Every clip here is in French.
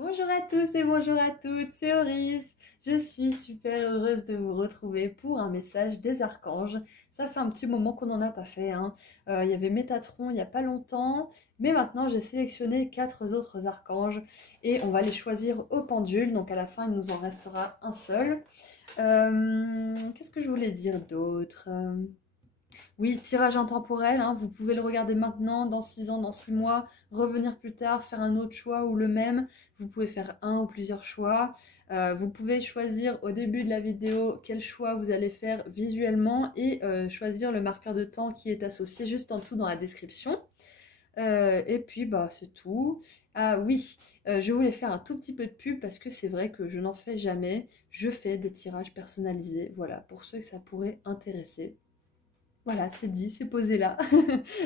Bonjour à tous et bonjour à toutes, c'est Auris. Je suis super heureuse de vous retrouver pour un message des archanges. Ça fait un petit moment qu'on n'en a pas fait, hein. Il y avait Métatron il n'y a pas longtemps, mais maintenant j'ai sélectionné 4 autres archanges et on va les choisir au pendule, donc à la fin il nous en restera un seul. Qu'est-ce que je voulais dire d'autre? Oui, tirage intemporel, hein, vous pouvez le regarder maintenant, dans 6 ans, dans 6 mois, revenir plus tard, faire un autre choix ou le même. Vous pouvez faire un ou plusieurs choix. Vous pouvez choisir au début de la vidéo quel choix vous allez faire visuellement et choisir le marqueur de temps qui est associé juste en dessous dans la description. Et puis, bah, c'est tout. Ah oui, je voulais faire un tout petit peu de pub parce que c'est vrai que je n'en fais jamais. Je fais des tirages personnalisés, voilà, pour ceux que ça pourrait intéresser. Voilà, c'est dit, c'est posé là.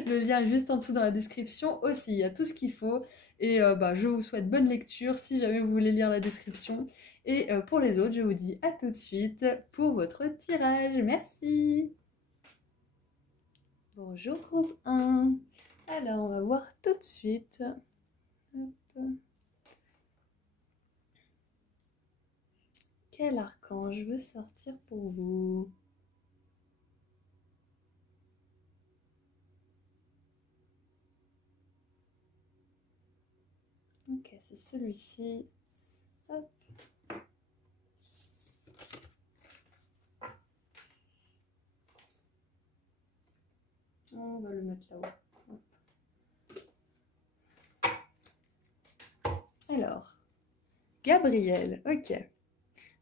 Le lien est juste en dessous dans la description aussi, il y a tout ce qu'il faut. Et bah, je vous souhaite bonne lecture si jamais vous voulez lire la description. Et pour les autres, je vous dis à tout de suite pour votre tirage. Merci. Bonjour groupe 1. Alors, on va voir tout de suite. Hop. Quel archange veut sortir pour vous? Ok, c'est celui-ci. Hop. On va le mettre là-haut. Alors, Gabriel, ok.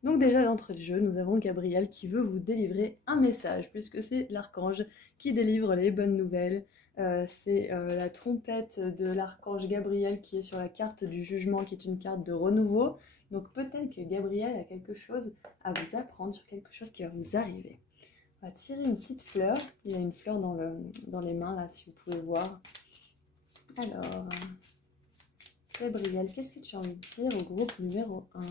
Donc déjà d'entrée de jeu, nous avons Gabriel qui veut vous délivrer un message, puisque c'est l'archange qui délivre les bonnes nouvelles. C'est la trompette de l'archange Gabriel qui est sur la carte du jugement, qui est une carte de renouveau. Donc peut-être que Gabriel a quelque chose à vous apprendre sur quelque chose qui va vous arriver. On va tirer une petite fleur. Il y a une fleur dans les mains, là, si vous pouvez voir. Alors, Gabriel, qu'est-ce que tu as envie de dire au groupe numéro 1 ?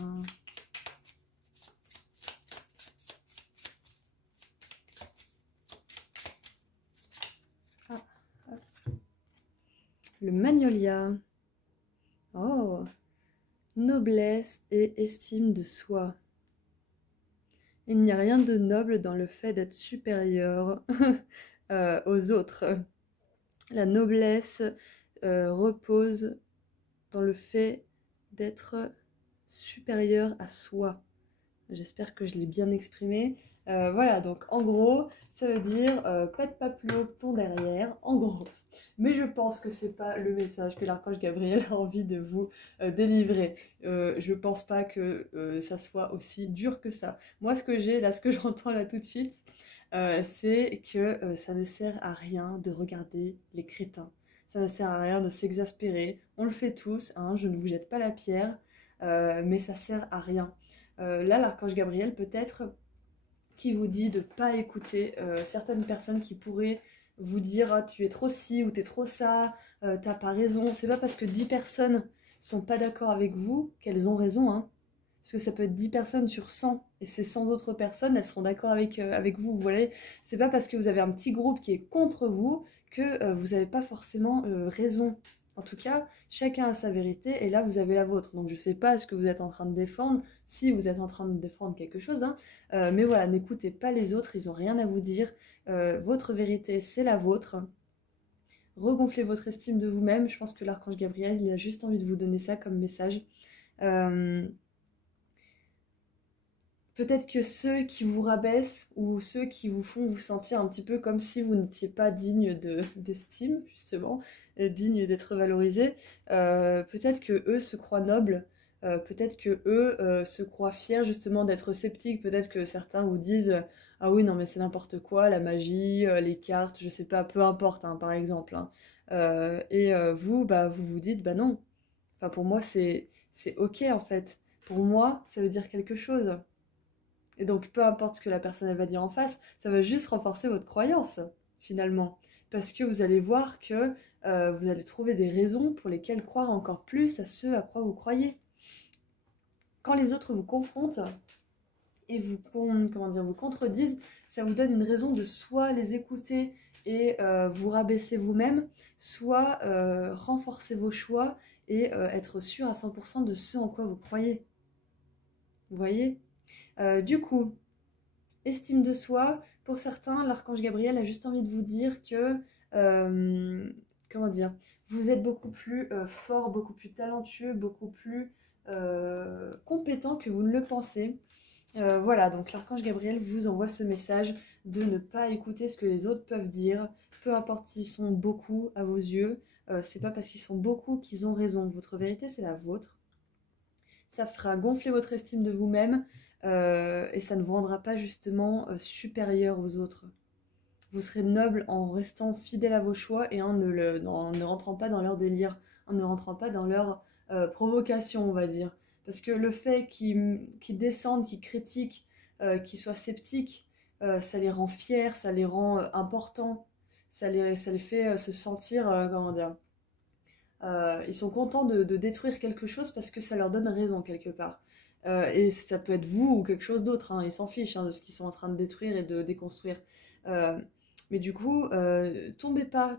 Le magnolia. Oh, noblesse et estime de soi. Il n'y a rien de noble dans le fait d'être supérieur aux autres. La noblesse repose dans le fait d'être supérieur à soi. J'espère que je l'ai bien exprimé. Voilà, donc en gros, ça veut dire pète pas plus haut que ton derrière, en gros. Mais je pense que c'est pas le message que l'archange Gabriel a envie de vous délivrer. Je pense pas que ça soit aussi dur que ça. Moi, ce que j'ai, là, ce que j'entends là tout de suite, c'est que ça ne sert à rien de regarder les crétins. Ça ne sert à rien de s'exaspérer. On le fait tous, hein, je ne vous jette pas la pierre, mais ça sert à rien. Là, l'archange Gabriel, peut-être, qui vous dit de ne pas écouter certaines personnes qui pourraient vous dire ah, tu es trop ci ou t'es trop ça, t'as pas raison. C'est pas parce que 10 personnes sont pas d'accord avec vous qu'elles ont raison, hein. Parce que ça peut être 10 personnes sur 100 et ces 100 autres personnes, elles seront d'accord avec vous. Vous voyez, c'est pas parce que vous avez un petit groupe qui est contre vous que vous n'avez pas forcément raison. En tout cas, chacun a sa vérité et là vous avez la vôtre. Donc je sais pas ce que vous êtes en train de défendre, si vous êtes en train de défendre quelque chose, hein. Mais voilà, n'écoutez pas les autres, ils ont rien à vous dire. Votre vérité, c'est la vôtre. Regonflez votre estime de vous-même. Je pense que l'archange Gabriel, il a juste envie de vous donner ça comme message. Peut-être que ceux qui vous rabaissent ou ceux qui vous font vous sentir un petit peu comme si vous n'étiez pas digne d'estime, justement, digne d'être valorisé, peut-être que eux se croient nobles, peut-être que eux se croient fiers justement d'être sceptiques, peut-être que certains vous disent ah oui non mais c'est n'importe quoi, la magie, les cartes, je sais pas, peu importe, hein, par exemple, hein. Vous, bah, vous vous dites bah non, enfin pour moi c'est ok en fait, pour moi ça veut dire quelque chose. Et donc, peu importe ce que la personne elle va dire en face, ça va juste renforcer votre croyance, finalement. Parce que vous allez voir que vous allez trouver des raisons pour lesquelles croire encore plus à ce à quoi vous croyez. Quand les autres vous confrontent et vous contredisent, ça vous donne une raison de soit les écouter et vous rabaisser vous-même, soit renforcer vos choix et être sûr à 100% de ce en quoi vous croyez. Vous voyez? Du coup, estime de soi, pour certains, l'archange Gabriel a juste envie de vous dire que, comment dire, vous êtes beaucoup plus fort, beaucoup plus talentueux, beaucoup plus compétent que vous ne le pensez. Voilà, donc l'archange Gabriel vous envoie ce message de ne pas écouter ce que les autres peuvent dire, peu importe s'ils sont beaucoup à vos yeux, c'est pas parce qu'ils sont beaucoup qu'ils ont raison. Votre vérité, c'est la vôtre. Ça fera gonfler votre estime de vous-même et ça ne vous rendra pas justement supérieur aux autres. Vous serez noble en restant fidèle à vos choix et en ne rentrant pas dans leur délire, en ne rentrant pas dans leur provocation, on va dire. Parce que le fait qu'ils descendent, qu'ils critiquent, qu'ils soient sceptiques, ça les rend fiers, ça les rend importants, ça les fait se sentir, comment dire, ils sont contents de détruire quelque chose parce que ça leur donne raison quelque part. Et ça peut être vous ou quelque chose d'autre, hein, ils s'en fichent de ce qu'ils sont en train de détruire et de déconstruire. Mais du coup, tombez pas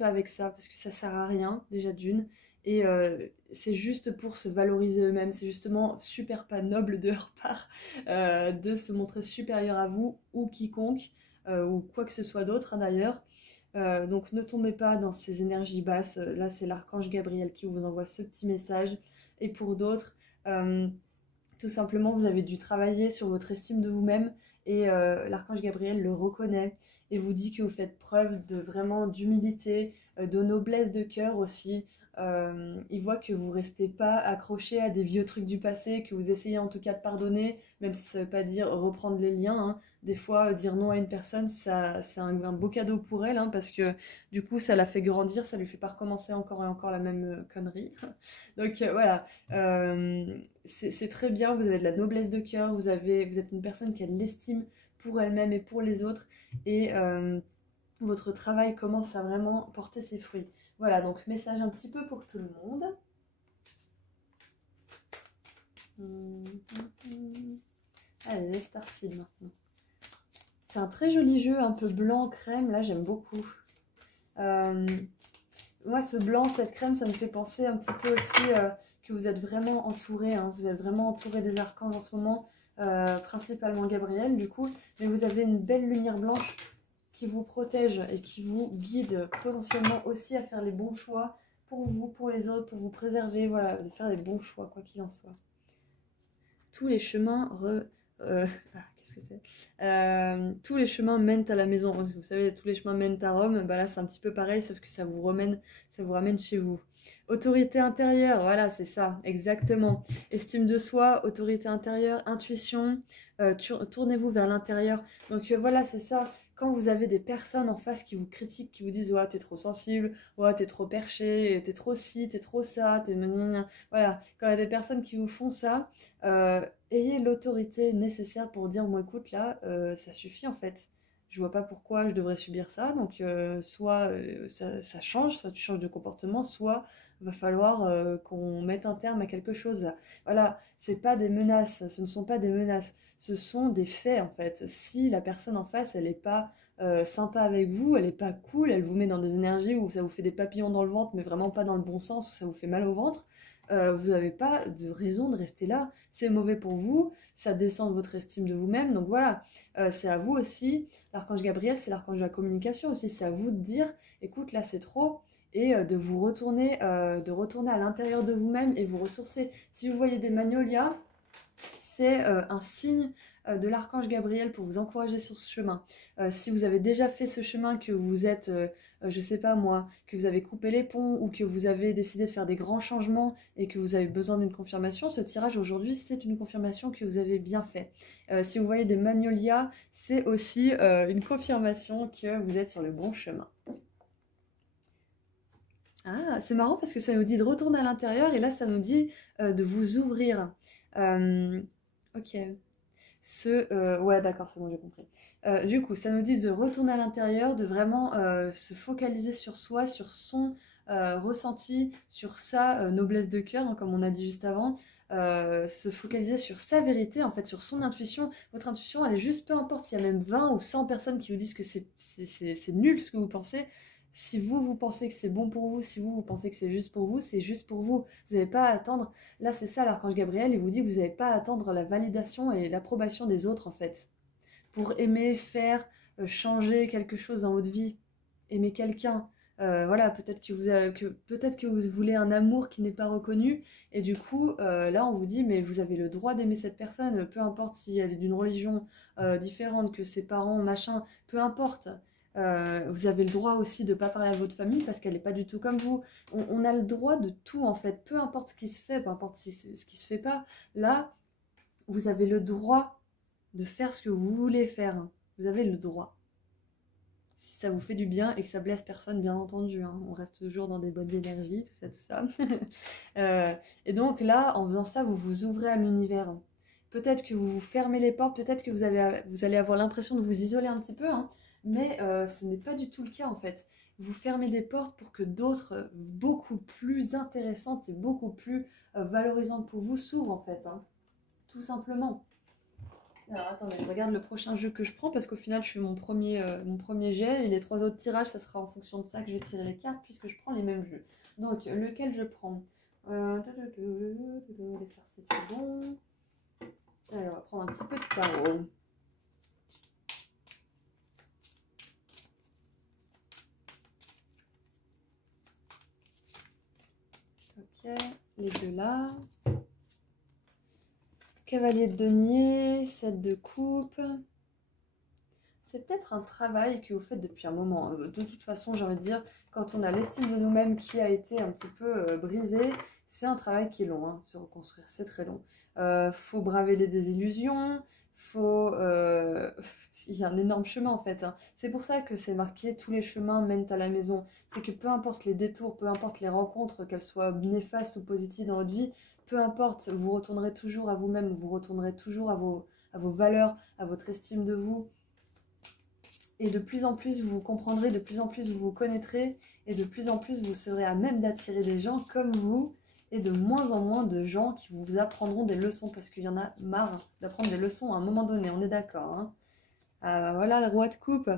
avec ça parce que ça sert à rien déjà d'une. Et c'est juste pour se valoriser eux-mêmes. C'est justement super pas noble de leur part de se montrer supérieur à vous ou quiconque ou quoi que ce soit d'autre hein, d'ailleurs. Donc ne tombez pas dans ces énergies basses. Là, c'est l'archange Gabriel qui vous envoie ce petit message. Et pour d'autres, tout simplement, vous avez dû travailler sur votre estime de vous-même et l'archange Gabriel le reconnaît et vous dit que vous faites preuve de vraiment d'humilité, de noblesse de cœur aussi. Il voit que vous restez pas accroché à des vieux trucs du passé, que vous essayez en tout cas de pardonner, même si ça veut pas dire reprendre les liens, hein. Des fois, dire non à une personne, ça, c'est un beau cadeau pour elle, hein, parce que du coup, ça la fait grandir, ça lui fait pas recommencer encore et encore la même connerie. Donc voilà, c'est très bien, vous avez de la noblesse de cœur, vous êtes une personne qui a de l'estime pour elle-même et pour les autres, et votre travail commence à vraiment porter ses fruits. Voilà, donc message un petit peu pour tout le monde. Allez, les Star Seed maintenant. C'est un très joli jeu, un peu blanc, crème, là j'aime beaucoup. Moi ce blanc, cette crème, ça me fait penser un petit peu aussi que vous êtes vraiment entouré, hein, vous êtes vraiment entouré des archanges en ce moment, principalement Gabriel du coup, mais vous avez une belle lumière blanche qui vous protège et qui vous guide potentiellement aussi à faire les bons choix pour vous, pour les autres, pour vous préserver, voilà, de faire les bons choix, quoi qu'il en soit. Tous les chemins qu'est-ce que c'est tous les chemins mènent à la maison. Vous savez, tous les chemins mènent à Rome. Bah là, c'est un petit peu pareil, sauf que ça vous ramène chez vous. Autorité intérieure, voilà, c'est ça, exactement. Estime de soi, autorité intérieure, intuition. Tournez-vous vers l'intérieur. Donc voilà, c'est ça. Quand vous avez des personnes en face qui vous critiquent, qui vous disent ouais, t'es trop sensible, ouais, t'es trop perché, t'es trop ci, t'es trop ça, t'es voilà. Quand il y a des personnes qui vous font ça, ayez l'autorité nécessaire pour dire bon écoute là ça suffit en fait, je vois pas pourquoi je devrais subir ça, donc soit ça change, soit tu changes de comportement, soit va falloir qu'on mette un terme à quelque chose. Voilà, c'est pas des menaces, ce ne sont pas des menaces, ce sont des faits en fait. Si la personne en face elle est pas sympa avec vous, elle est pas cool, elle vous met dans des énergies où ça vous fait des papillons dans le ventre mais vraiment pas dans le bon sens, où ça vous fait mal au ventre, vous n'avez pas de raison de rester là, c'est mauvais pour vous, ça descend de votre estime de vous-même, donc voilà, c'est à vous aussi, l'archange Gabriel c'est l'archange de la communication aussi, c'est à vous de dire, écoute là c'est trop, et de vous retourner, à l'intérieur de vous-même et vous ressourcer. Si vous voyez des magnolias, c'est un signe de l'archange Gabriel pour vous encourager sur ce chemin. Si vous avez déjà fait ce chemin, que vous êtes, je sais pas moi, que vous avez coupé les ponts ou que vous avez décidé de faire des grands changements et que vous avez besoin d'une confirmation, ce tirage aujourd'hui, c'est une confirmation que vous avez bien fait. Si vous voyez des magnolias, c'est aussi une confirmation que vous êtes sur le bon chemin. Ah, c'est marrant parce que ça nous dit de retourner à l'intérieur et là, ça nous dit de vous ouvrir. Ok. Ouais, d'accord, c'est bon, j'ai compris. Du coup, ça nous dit de retourner à l'intérieur, de vraiment se focaliser sur soi, sur son ressenti, sur sa noblesse de cœur, hein, comme on a dit juste avant. Se focaliser sur sa vérité, en fait, sur son intuition. Votre intuition, elle est juste, peu importe s'il y a même 20 ou 100 personnes qui vous disent que c'est nul ce que vous pensez, Si vous, vous pensez que c'est bon pour vous, si vous, vous pensez que c'est juste pour vous, c'est juste pour vous. Vous n'avez pas à attendre. Là, c'est ça, l'archange Gabriel, il vous dit que vous n'avez pas à attendre la validation et l'approbation des autres, en fait. Pour aimer, faire, changer quelque chose dans votre vie. Aimer quelqu'un. Voilà, peut-être que vous voulez un amour qui n'est pas reconnu. Et du coup, là, on vous dit, mais vous avez le droit d'aimer cette personne, peu importe si elle est d'une religion différente, que ses parents, machin, peu importe. Vous avez le droit aussi de ne pas parler à votre famille parce qu'elle n'est pas du tout comme vous. On a le droit de tout en fait, peu importe ce qui se fait, peu importe ce qui se fait pas. Là, vous avez le droit de faire ce que vous voulez faire. Vous avez le droit. Si ça vous fait du bien et que ça blesse personne, bien entendu. Hein. On reste toujours dans des bonnes énergies, tout ça, tout ça. Et donc là, en faisant ça, vous vous ouvrez à l'univers. Peut-être que vous vous fermez les portes, peut-être que vous allez avoir l'impression de vous isoler un petit peu, hein, mais ce n'est pas du tout le cas en fait. Vous fermez des portes pour que d'autres, beaucoup plus intéressantes et beaucoup plus valorisantes pour vous, s'ouvrent en fait. Hein. Tout simplement. Alors attendez, je regarde le prochain jeu que je prends parce qu'au final je fais mon premier jet et les 3 autres tirages, ça sera en fonction de ça que je vais tirer les cartes puisque je prends les mêmes jeux. Donc lequel je prends Les farcis c'est bon. Allez, on va prendre un petit peu de tarot. Ok, les deux là. Cavalier de denier, 7 de coupe. C'est peut-être un travail que vous faites depuis un moment. De toute façon, j'ai envie de dire, quand on a l'estime de nous-mêmes qui a été un petit peu brisée, c'est un travail qui est long, hein, se reconstruire, c'est très long. Faut braver les désillusions, il y a un énorme chemin en fait. Hein. C'est pour ça que c'est marqué « tous les chemins mènent à la maison ». C'est que peu importe les détours, peu importe les rencontres, qu'elles soient néfastes ou positives dans votre vie, peu importe, vous retournerez toujours à vous-même, vous retournerez toujours à vos valeurs, à votre estime de vous. Et de plus en plus vous vous comprendrez, de plus en plus vous vous connaîtrez, et de plus en plus vous serez à même d'attirer des gens comme vous, et de moins en moins de gens qui vous apprendront des leçons, parce qu'il y en a marre d'apprendre des leçons à un moment donné, on est d'accord. Hein. Voilà le roi de coupe.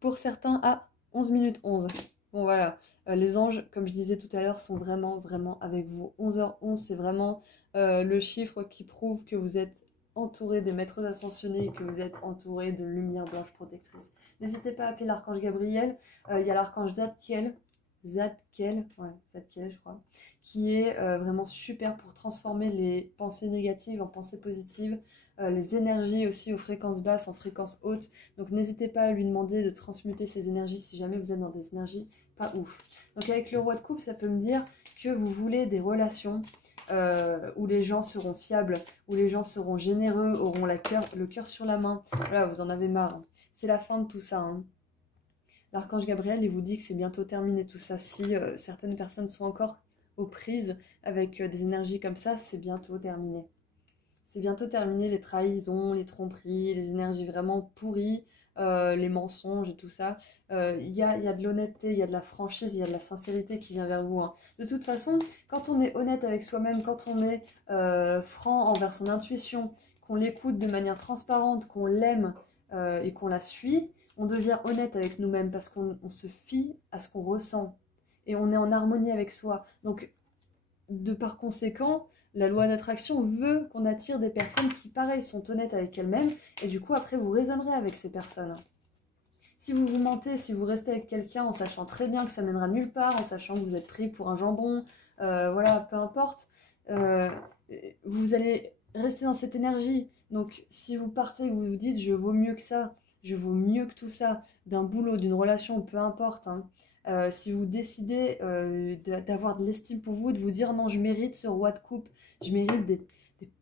Pour certains, 11 minutes 11. Bon voilà, les anges, comme je disais tout à l'heure, sont vraiment, vraiment avec vous. 11h11, c'est vraiment le chiffre qui prouve que vous êtes entouré des maîtres ascensionnés et que vous êtes entouré de lumière blanche protectrice. N'hésitez pas à appeler l'archange Gabriel. Il y a l'archange Zadkiel, je crois, qui est vraiment super pour transformer les pensées négatives en pensées positives, les énergies aussi aux fréquences basses en fréquences hautes. Donc n'hésitez pas à lui demander de transmuter ces énergies si jamais vous êtes dans des énergies pas ouf. Donc avec le roi de coupe, ça peut me dire que vous voulez des relations où les gens seront fiables, où les gens seront généreux, auront le cœur sur la main. Voilà, vous en avez marre. C'est la fin de tout ça. Hein. L'archange Gabriel, il vous dit que c'est bientôt terminé tout ça. Si certaines personnes sont encore aux prises avec des énergies comme ça, c'est bientôt terminé. C'est bientôt terminé les trahisons, les tromperies, les énergies vraiment pourries, les mensonges et tout ça. Il y a de l'honnêteté, il y a de la franchise, il y a de la sincérité qui vient vers vous. Hein. De toute façon, quand on est honnête avec soi-même, quand on est franc envers son intuition, qu'on l'écoute de manière transparente, qu'on l'aime et qu'on la suit, on devient honnête avec nous-mêmes parce qu'on se fie à ce qu'on ressent et on est en harmonie avec soi. Donc, par conséquent, la loi d'attraction veut qu'on attire des personnes qui, pareil, sont honnêtes avec elles-mêmes, et du coup, après, vous raisonnerez avec ces personnes. Si vous vous mentez, si vous restez avec quelqu'un en sachant très bien que ça mènera nulle part, en sachant que vous êtes pris pour un jambon, voilà, peu importe, vous allez rester dans cette énergie. Donc, si vous partez, vous vous dites « je vaux mieux que ça », je vaux mieux que tout ça, d'un boulot, d'une relation, peu importe, hein, si vous décidez d'avoir de l'estime pour vous, de vous dire non, je mérite ce roi de coupe, je mérite des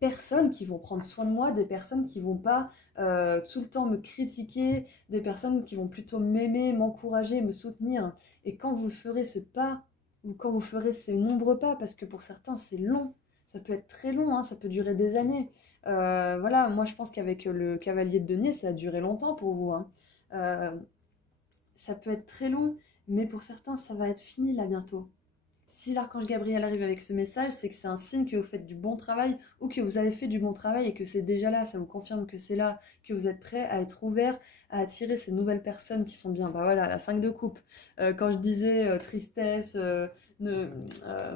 personnes qui vont prendre soin de moi, des personnes qui vont pas tout le temps me critiquer, des personnes qui vont plutôt m'aimer, m'encourager, me soutenir. Et quand vous ferez ce pas, ou quand vous ferez ces nombreux pas, parce que pour certains c'est long, ça peut être très long, hein, ça peut durer des années. Voilà, moi je pense qu'avec le cavalier de denier, ça a duré longtemps pour vous. Hein. Ça peut être très long, mais pour certains, ça va être fini là bientôt. Si l'archange Gabriel arrive avec ce message, c'est que c'est un signe que vous faites du bon travail ou que vous avez fait du bon travail et que c'est déjà là, ça vous confirme que c'est là, que vous êtes prêt à être ouvert, à attirer ces nouvelles personnes qui sont bien. Bah voilà, la 5 de coupe. Quand je disais tristesse,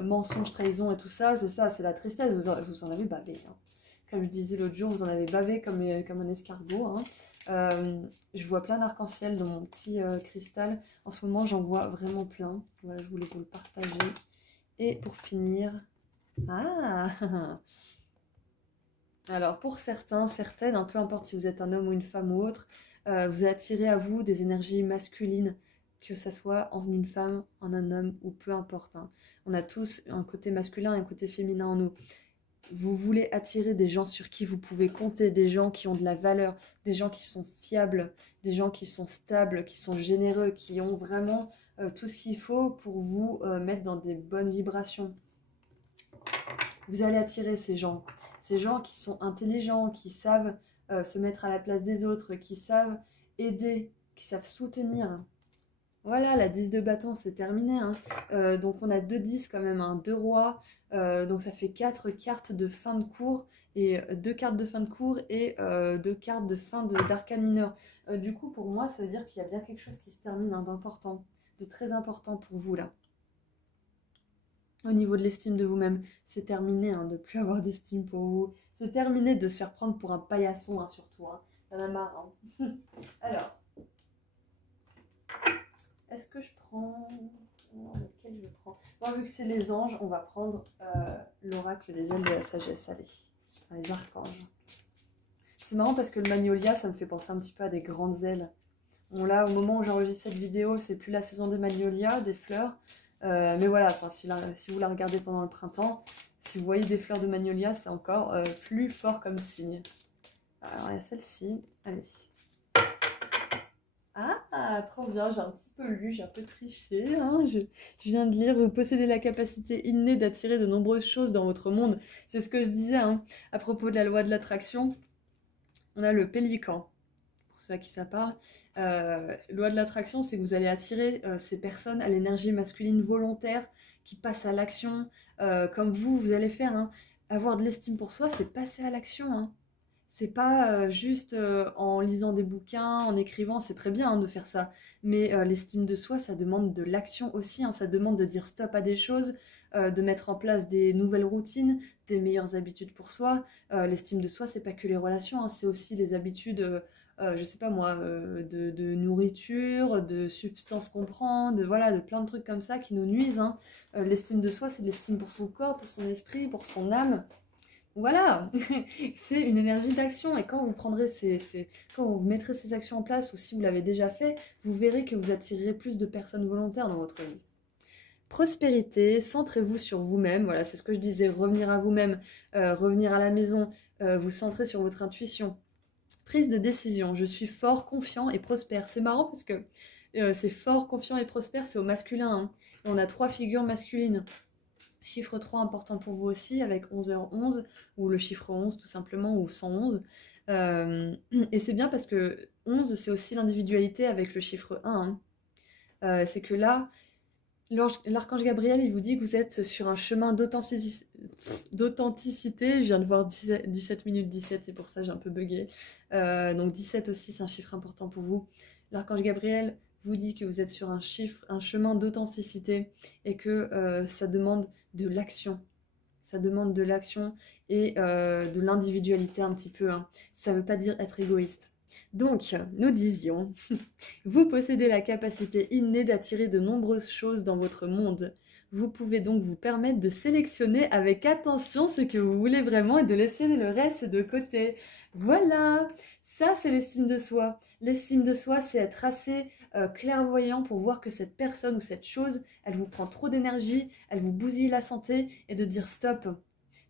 mensonge, trahison et tout ça, c'est la tristesse, vous en avez bavé. Hein. Comme je disais l'autre jour, vous en avez bavé comme un escargot. Hein. Je vois plein d'arc-en-ciel dans mon petit cristal. En ce moment, j'en vois vraiment plein. Voilà, je voulais vous le partager. Et pour finir... Ah Alors, pour certains, certaines, peu importe si vous êtes un homme ou une femme ou autre, vous attirez à vous des énergies masculines, que ce soit en une femme, en un homme ou peu importe. Hein. On a tous un côté masculin et un côté féminin en nous. Vous voulez attirer des gens sur qui vous pouvez compter, des gens qui ont de la valeur, des gens qui sont fiables, des gens qui sont stables, qui sont généreux, qui ont vraiment tout ce qu'il faut pour vous mettre dans des bonnes vibrations. Vous allez attirer ces gens qui sont intelligents, qui savent se mettre à la place des autres, qui savent aider, qui savent soutenir. Voilà, la 10 de bâton, c'est terminé. Hein. Donc on a 2 10 quand même, hein, 2 rois. Donc ça fait 4 cartes de fin de cours, et 2 cartes de fin de cours et 2 cartes de fin d'arcane mineur. Du coup, pour moi, ça veut dire qu'il y a bien quelque chose qui se termine, hein, d'important, de très important pour vous là. Au niveau de l'estime de vous-même, c'est terminé de ne plus avoir d'estime pour vous. C'est terminé de se faire prendre pour un paillasson, hein, surtout. Hein. Y'en a marre. Hein. Alors... Est-ce que je prends... Lequel je prends? Bon, vu que c'est les anges, on va prendre l'oracle des ailes de la sagesse. Allez, les archanges. C'est marrant parce que le magnolia, ça me fait penser un petit peu à des grandes ailes. Bon, là, au moment où j'enregistre cette vidéo, c'est plus la saison des magnolias, des fleurs. Mais voilà, si vous la regardez pendant le printemps, si vous voyez des fleurs de magnolia, c'est encore plus fort comme signe. Alors, il y a celle-ci. Allez. Ah, trop bien, j'ai un petit peu lu, j'ai un peu triché. Hein. Je viens de lire, vous possédez la capacité innée d'attirer de nombreuses choses dans votre monde. C'est ce que je disais hein, à propos de la loi de l'attraction. On a le pélican, pour ceux à qui ça parle. Loi de l'attraction, c'est que vous allez attirer ces personnes à l'énergie masculine volontaire qui passent à l'action, comme vous allez faire. Hein. Avoir de l'estime pour soi, c'est passer à l'action. Hein. C'est pas juste en lisant des bouquins, en écrivant, c'est très bien hein, de faire ça. Mais l'estime de soi, ça demande de l'action aussi. Hein, ça demande de dire stop à des choses, de mettre en place des nouvelles routines, des meilleures habitudes pour soi. L'estime de soi, c'est pas que les relations, hein, c'est aussi les habitudes, je sais pas moi, de nourriture, de substances qu'on prend, voilà, de plein de trucs comme ça qui nous nuisent. Hein. L'estime de soi, c'est de l'estime pour son corps, pour son esprit, pour son âme. Voilà, c'est une énergie d'action et quand vous prendrez quand vous mettrez ces actions en place ou si vous l'avez déjà fait, vous verrez que vous attirerez plus de personnes volontaires dans votre vie. Prospérité, centrez-vous sur vous-même, voilà, c'est ce que je disais, revenir à vous-même, revenir à la maison, vous centrer sur votre intuition. Prise de décision, je suis fort, confiant et prospère. C'est marrant parce que c'est fort, confiant et prospère, c'est au masculin. Hein. Et on a 3 figures masculines. Chiffre 3 important pour vous aussi avec 11h11 ou le chiffre 11 tout simplement ou 111. Et c'est bien parce que 11 c'est aussi l'individualité avec le chiffre 1. Hein. C'est que là, l'archange Gabriel il vous dit que vous êtes sur un chemin d'authenticité. Je viens de voir 17 minutes 17, c'est pour ça que j'ai un peu bugué. Donc 17 aussi c'est un chiffre important pour vous. L'archange Gabriel vous dit que vous êtes sur un chemin d'authenticité et que ça demande de l'action. Ça demande de l'action et de l'individualité un petit peu. Hein. Ça ne veut pas dire être égoïste. Donc, nous disions, vous possédez la capacité innée d'attirer de nombreuses choses dans votre monde. Vous pouvez donc vous permettre de sélectionner avec attention ce que vous voulez vraiment et de laisser le reste de côté. Voilà, ça c'est l'estime de soi. L'estime de soi, c'est être assez clairvoyant pour voir que cette personne ou cette chose, elle vous prend trop d'énergie, elle vous bousille la santé et de dire stop.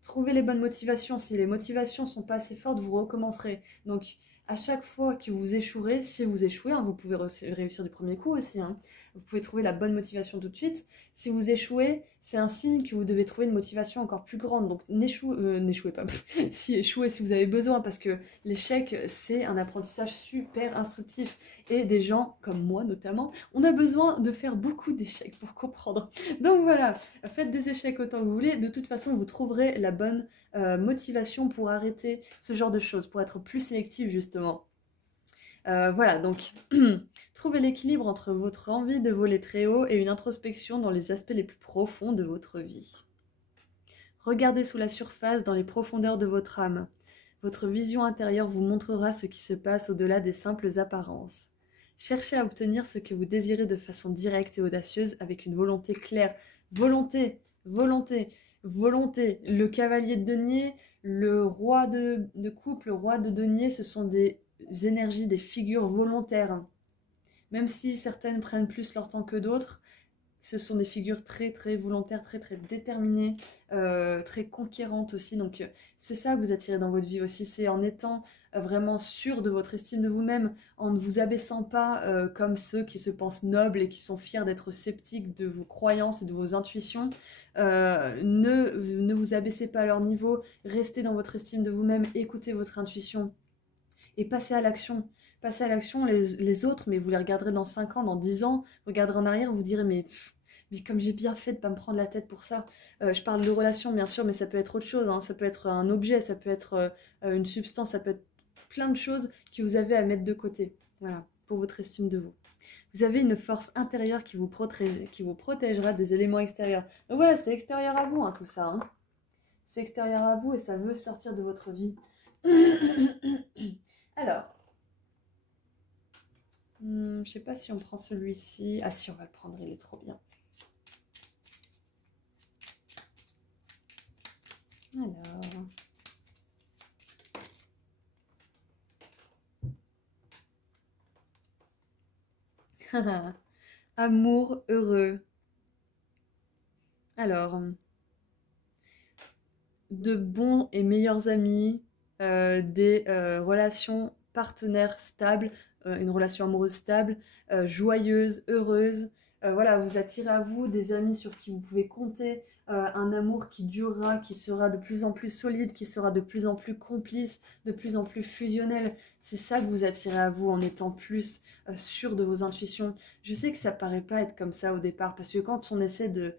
Trouvez les bonnes motivations. Si les motivations sont pas assez fortes, vous recommencerez. Donc, à chaque fois que vous échouerez, si vous échouez, hein, vous pouvez réussir du premier coup aussi, hein, vous pouvez trouver la bonne motivation tout de suite. Si vous échouez, c'est un signe que vous devez trouver une motivation encore plus grande. Donc n'échouez pas, si échouez si vous avez besoin, parce que l'échec, c'est un apprentissage super instructif. Et des gens, comme moi notamment, on a besoin de faire beaucoup d'échecs pour comprendre. Donc voilà, faites des échecs autant que vous voulez. De toute façon, vous trouverez la bonne motivation pour arrêter ce genre de choses, pour être plus sélectif justement. Voilà, donc trouvez l'équilibre entre votre envie de voler très haut et une introspection dans les aspects les plus profonds de votre vie. Regardez sous la surface, dans les profondeurs de votre âme. Votre vision intérieure vous montrera ce qui se passe au-delà des simples apparences. Cherchez à obtenir ce que vous désirez de façon directe et audacieuse avec une volonté claire. Volonté, volonté, volonté. Le cavalier de denier, le roi de coupe, le roi de denier, ce sont des énergies, des figures volontaires. Même si certaines prennent plus leur temps que d'autres, ce sont des figures très très volontaires, très très déterminées, très conquérantes aussi. Donc c'est ça que vous attirez dans votre vie aussi, c'est en étant vraiment sûr de votre estime de vous-même, en ne vous abaissant pas comme ceux qui se pensent nobles et qui sont fiers d'être sceptiques de vos croyances et de vos intuitions. Ne vous abaissez pas à leur niveau, restez dans votre estime de vous-même, écoutez votre intuition et passez à l'action. Passez à l'action, les autres, mais vous les regarderez dans 5 ans, dans 10 ans, vous regarderez en arrière, vous direz mais comme j'ai bien fait de ne pas me prendre la tête pour ça. Je parle de relations, bien sûr, mais ça peut être autre chose. Hein. Ça peut être un objet, ça peut être une substance, ça peut être plein de choses que vous avez à mettre de côté. Voilà, pour votre estime de vous. Vous avez une force intérieure qui vous protégera des éléments extérieurs. Donc voilà, c'est extérieur à vous, hein, tout ça. Hein. C'est extérieur à vous et ça veut sortir de votre vie. Alors, je sais pas si on prend celui-ci. Ah si, on va le prendre, il est trop bien. Alors, amour heureux. Alors, de bons et meilleurs amis, des relations partenaires stables, une relation amoureuse stable, joyeuse, heureuse. Voilà, vous attirez à vous des amis sur qui vous pouvez compter, un amour qui durera, qui sera de plus en plus solide, qui sera de plus en plus complice, de plus en plus fusionnel. C'est ça que vous attirez à vous en étant plus sûr de vos intuitions. Je sais que ça paraît pas être comme ça au départ, parce que quand on essaie de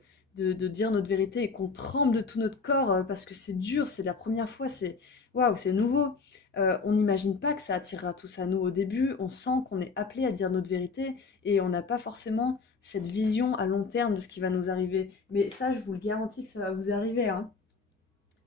dire notre vérité et qu'on tremble de tout notre corps parce que c'est dur, c'est la première fois, c'est waouh, c'est nouveau. On n'imagine pas que ça attirera tout ça à nous. Au début, on sent qu'on est appelé à dire notre vérité et on n'a pas forcément cette vision à long terme de ce qui va nous arriver. Mais ça, je vous le garantis que ça va vous arriver. Hein.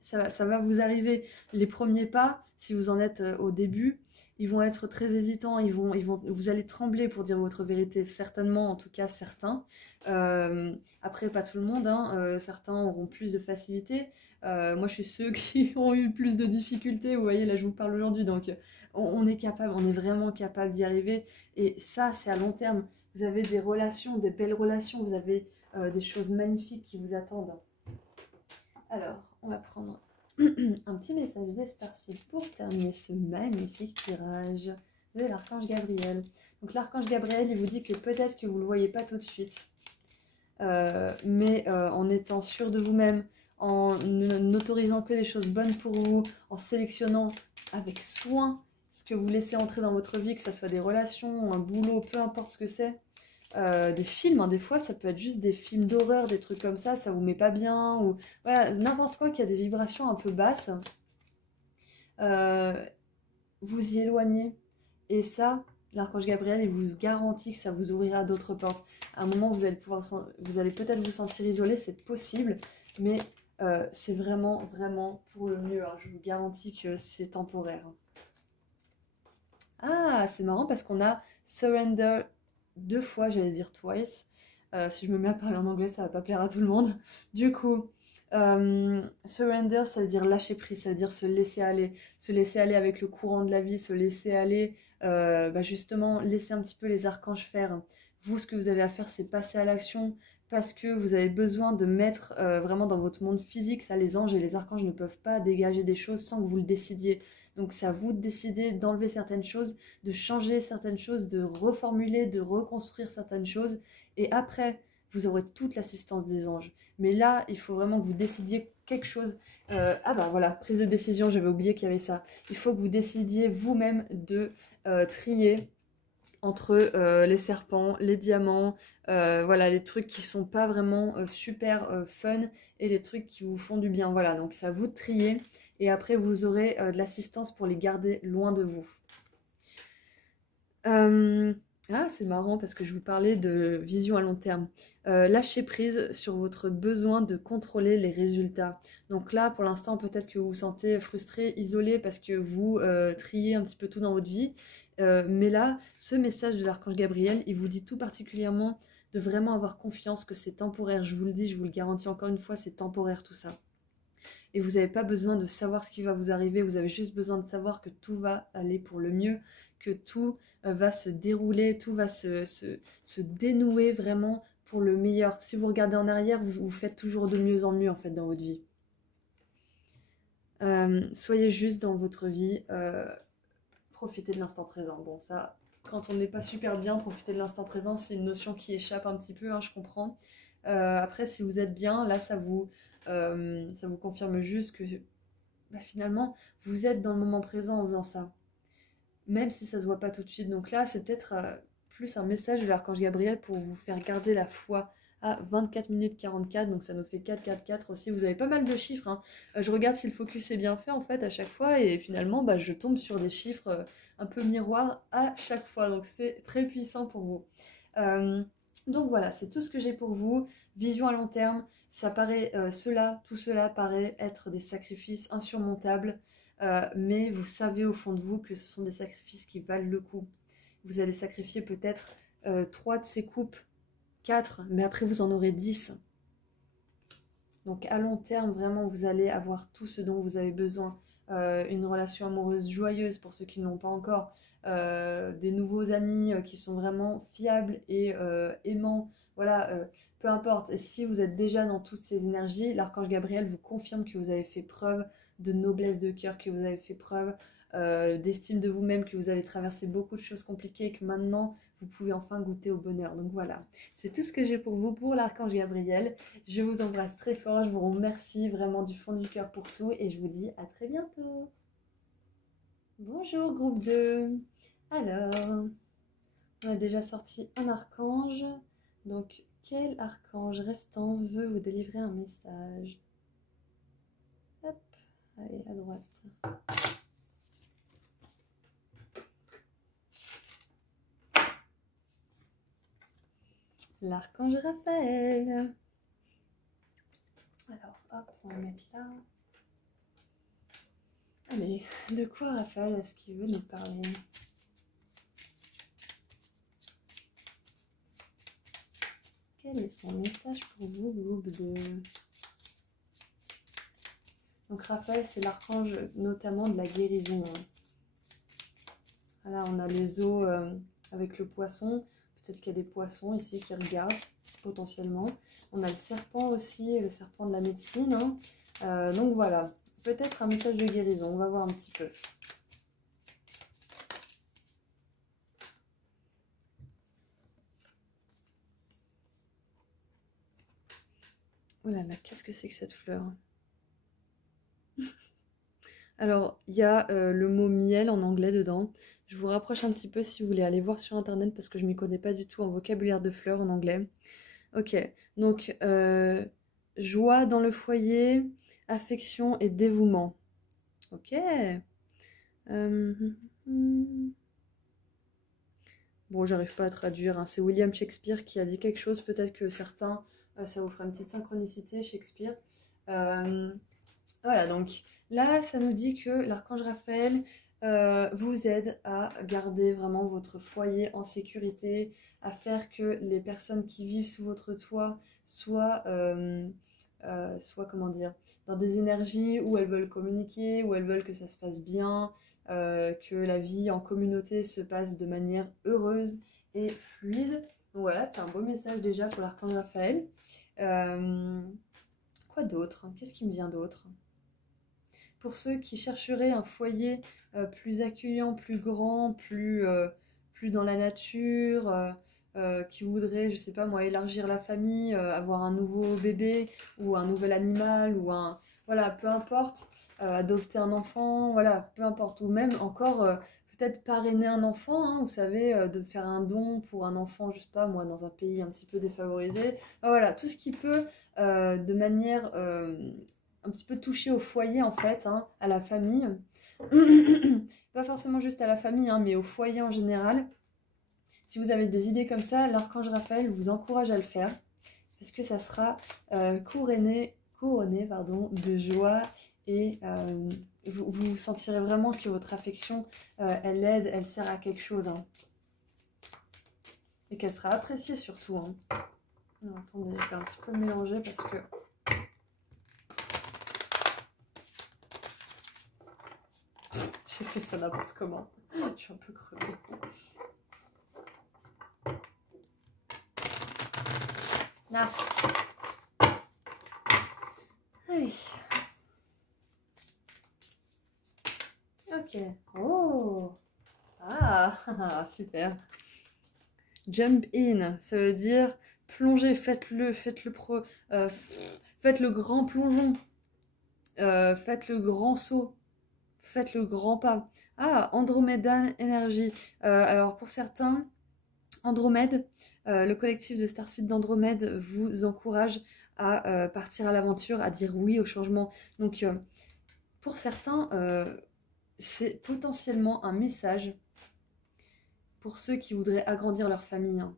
Ça va vous arriver. Les premiers pas, si vous en êtes au début, ils vont être très hésitants, vous allez trembler pour dire votre vérité, certainement, en tout cas certains. Après, pas tout le monde, hein, certains auront plus de facilité. Moi, je suis ceux qui ont eu plus de difficultés. Vous voyez, là, je vous parle aujourd'hui, donc on est capable, on est vraiment capable d'y arriver. Et ça, c'est à long terme. Vous avez des relations, des belles relations, vous avez des choses magnifiques qui vous attendent. Alors, on va prendre un petit message des Starseeds pour terminer ce magnifique tirage de l'archange Gabriel. Donc l'archange Gabriel, il vous dit que peut-être que vous ne le voyez pas tout de suite, mais en étant sûr de vous-même, en n'autorisant que des choses bonnes pour vous, en sélectionnant avec soin ce que vous laissez entrer dans votre vie, que ce soit des relations, un boulot, peu importe ce que c'est, des films, hein, des fois ça peut être juste des films d'horreur, des trucs comme ça vous met pas bien, ou voilà, n'importe quoi qui a des vibrations un peu basses, vous y éloignez, et ça, l'archange Gabriel, il vous garantit que ça vous ouvrira d'autres portes. À un moment, vous allez peut-être vous sentir isolé, c'est possible, mais c'est vraiment, vraiment pour le mieux, hein. Je vous garantis que c'est temporaire. Ah, c'est marrant parce qu'on a surrender 2 fois, j'allais dire twice. Si je me mets à parler en anglais, ça va pas plaire à tout le monde. Du coup, surrender, ça veut dire lâcher prise, ça veut dire se laisser aller avec le courant de la vie, se laisser aller, justement, laisser un petit peu les archanges faire. Vous, ce que vous avez à faire, c'est passer à l'action, parce que vous avez besoin de mettre vraiment dans votre monde physique, ça les anges et les archanges ne peuvent pas dégager des choses sans que vous le décidiez. Donc c'est à vous de décider d'enlever certaines choses, de changer certaines choses, de reformuler, de reconstruire certaines choses. Et après, vous aurez toute l'assistance des anges. Mais là, il faut vraiment que vous décidiez quelque chose. Ah bah voilà, prise de décision, j'avais oublié qu'il y avait ça. Il faut que vous décidiez vous-même de trier entre les serpents, les diamants, voilà, les trucs qui sont pas vraiment super fun et les trucs qui vous font du bien. Voilà, donc c'est à vous de trier et après vous aurez de l'assistance pour les garder loin de vous. Ah, c'est marrant parce que je vous parlais de vision à long terme. Lâchez prise sur votre besoin de contrôler les résultats. Donc là, pour l'instant, peut-être que vous vous sentez frustré, isolé parce que vous triez un petit peu tout dans votre vie. Mais là, ce message de l'archange Gabriel, il vous dit tout particulièrement de vraiment avoir confiance que c'est temporaire. Je vous le dis, je vous le garantis encore une fois, c'est temporaire tout ça. Et vous n'avez pas besoin de savoir ce qui va vous arriver, vous avez juste besoin de savoir que tout va aller pour le mieux, que tout va se dérouler, tout va se dénouer vraiment pour le meilleur. Si vous regardez en arrière, vous faites toujours de mieux en mieux en fait dans votre vie. Soyez juste dans votre vie, profitez de l'instant présent. Bon ça, quand on n'est pas super bien, profiter de l'instant présent, c'est une notion qui échappe un petit peu, hein, je comprends. Après, si vous êtes bien, là ça vous confirme juste que bah, finalement, vous êtes dans le moment présent en faisant ça. Même si ça se voit pas tout de suite. Donc là, c'est peut-être plus un message de l'archange Gabriel pour vous faire garder la foi à 24 minutes 44. Donc ça nous fait 444 aussi. Vous avez pas mal de chiffres. Hein. Je regarde si le focus est bien fait en fait à chaque fois. Et finalement, bah, je tombe sur des chiffres un peu miroirs à chaque fois. Donc c'est très puissant pour vous. Donc voilà, c'est tout ce que j'ai pour vous. Vision à long terme, ça paraît, tout cela paraît être des sacrifices insurmontables, mais vous savez au fond de vous que ce sont des sacrifices qui valent le coup. Vous allez sacrifier peut-être 3 de ces coupes, 4, mais après vous en aurez 10. Donc à long terme, vraiment, vous allez avoir tout ce dont vous avez besoin. Une relation amoureuse joyeuse pour ceux qui ne l'ont pas encore. Des nouveaux amis qui sont vraiment fiables et aimants. Voilà, peu importe. Et si vous êtes déjà dans toutes ces énergies, l'archange Gabriel vous confirme que vous avez fait preuve de noblesse de cœur, que vous avez fait preuve d'estime de vous-même, que vous avez traversé beaucoup de choses compliquées et que maintenant, vous pouvez enfin goûter au bonheur. Donc voilà, c'est tout ce que j'ai pour vous pour l'archange Gabriel. Je vous embrasse très fort, je vous remercie vraiment du fond du cœur pour tout et je vous dis à très bientôt. Bonjour groupe 2. Alors, on a déjà sorti un archange. Donc, quel archange restant veut vous délivrer un message? Hop, allez, à droite. L'archange Raphaël. Alors, hop, on va mettre là. Allez, de quoi Raphaël est-ce qu'il veut nous parler? Quel est son message pour vous, groupe 2? Donc Raphaël, c'est l'archange notamment de la guérison. Voilà, on a les eaux avec le poisson. Peut-être qu'il y a des poissons ici qui regardent, potentiellement. On a le serpent aussi, le serpent de la médecine. Hein. Donc voilà, peut-être un message de guérison. On va voir un petit peu. Oh là là, qu'est-ce que c'est que cette fleur? Alors, il y a le mot miel en anglais dedans. Je vous rapproche un petit peu si vous voulez aller voir sur internet parce que je ne m'y connais pas du tout en vocabulaire de fleurs en anglais. Ok, donc joie dans le foyer, affection et dévouement. Ok. Bon, j'arrive pas à traduire, hein. C'est William Shakespeare qui a dit quelque chose. Peut-être que certains, ça vous fera une petite synchronicité, Shakespeare. Voilà, donc là, ça nous dit que l'archange Raphaël vous aide à garder vraiment votre foyer en sécurité, à faire que les personnes qui vivent sous votre toit soient, comment dire, dans des énergies où elles veulent communiquer, où elles veulent que ça se passe bien, que la vie en communauté se passe de manière heureuse et fluide. Donc voilà, c'est un beau message déjà pour l'archange Raphaël. Quoi d'autre? Qu'est-ce qui me vient d'autre? Pour ceux qui chercheraient un foyer plus accueillant, plus grand, plus dans la nature, qui voudraient, je sais pas moi, élargir la famille, avoir un nouveau bébé ou un nouvel animal ou un... Voilà, peu importe, adopter un enfant, voilà, peu importe. Ou même encore, peut-être parrainer un enfant, hein, vous savez, de faire un don pour un enfant, je sais pas moi, dans un pays un petit peu défavorisé. Voilà, tout ce qui peut, de manière un petit peu toucher au foyer en fait, hein, à la famille. Pas forcément juste à la famille, hein, mais au foyer en général. Si vous avez des idées comme ça, l'archange Raphaël vous encourage à le faire parce que ça sera couronné pardon, de joie et vous sentirez vraiment que votre affection, elle aide, elle sert à quelque chose. Hein. Et qu'elle sera appréciée surtout. Hein. Non, attendez, je vais un petit peu le mélanger parce que... J'ai fait ça n'importe comment. Je suis un peu crevée. Là. Allez. Ok. Oh. Ah, super. Jump in, ça veut dire plonger, faites le grand plongeon, faites le grand saut, faites le grand pas. Ah, Andromedan Energy. Alors pour certains, Andromède, le collectif de Starseed d'Andromède vous encourage à partir à l'aventure, à dire oui au changement. Donc pour certains, c'est potentiellement un message pour ceux qui voudraient agrandir leur famille. Hein.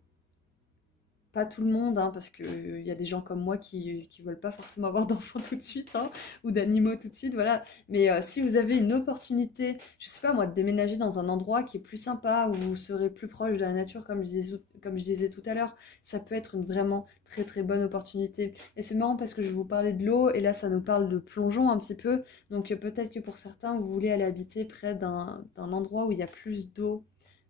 Pas tout le monde, hein, parce qu'il y a des gens comme moi qui veulent pas forcément avoir d'enfants tout de suite, hein, ou d'animaux tout de suite, voilà. Mais si vous avez une opportunité, je sais pas moi, de déménager dans un endroit qui est plus sympa, où vous serez plus proche de la nature, comme je disais tout à l'heure, ça peut être une vraiment très très bonne opportunité. Et c'est marrant parce que je vous parlais de l'eau, et là ça nous parle de plongeon un petit peu, donc peut-être que pour certains, vous voulez aller habiter près d'un endroit où il y a plus d'eau,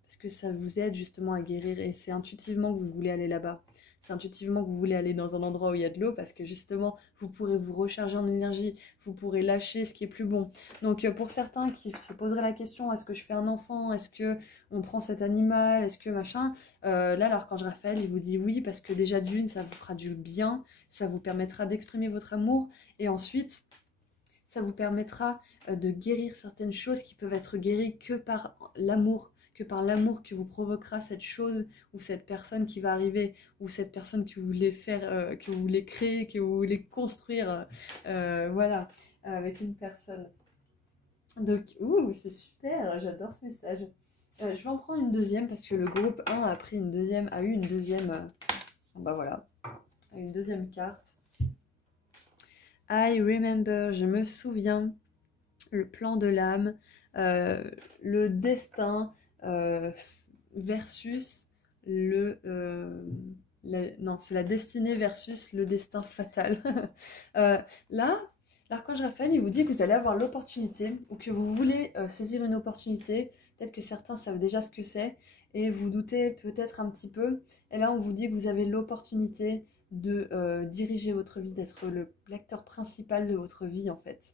parce que ça vous aide justement à guérir, et c'est intuitivement que vous voulez aller là-bas. C'est intuitivement que vous voulez aller dans un endroit où il y a de l'eau parce que justement, vous pourrez vous recharger en énergie, vous pourrez lâcher ce qui est plus bon. Donc pour certains qui se poseraient la question, est-ce que je fais un enfant? Est-ce que on prend cet animal? Est-ce que machin? Là, l'archange Raphaël, il vous dit oui parce que déjà d'une, ça vous fera du bien, ça vous permettra d'exprimer votre amour et ensuite, ça vous permettra de guérir certaines choses qui peuvent être guéries que par l'amour que vous provoquera cette chose ou cette personne qui va arriver ou cette personne que vous voulez faire, que vous voulez créer, que vous voulez construire, voilà, avec une personne. Donc, c'est super, j'adore ce message. Je vais en prendre une deuxième parce que le groupe 1 a eu une deuxième, bah voilà, une deuxième carte. I remember, je me souviens, le plan de l'âme, le destin versus non, c'est la destinée versus le destin fatal. Là, l'archange Raphaël, il vous dit que vous allez avoir l'opportunité ou que vous voulez saisir une opportunité. Peut-être que certains savent déjà ce que c'est et vous doutez peut-être un petit peu. Et là, on vous dit que vous avez l'opportunité de diriger votre vie, d'être l'acteur principal de votre vie en fait.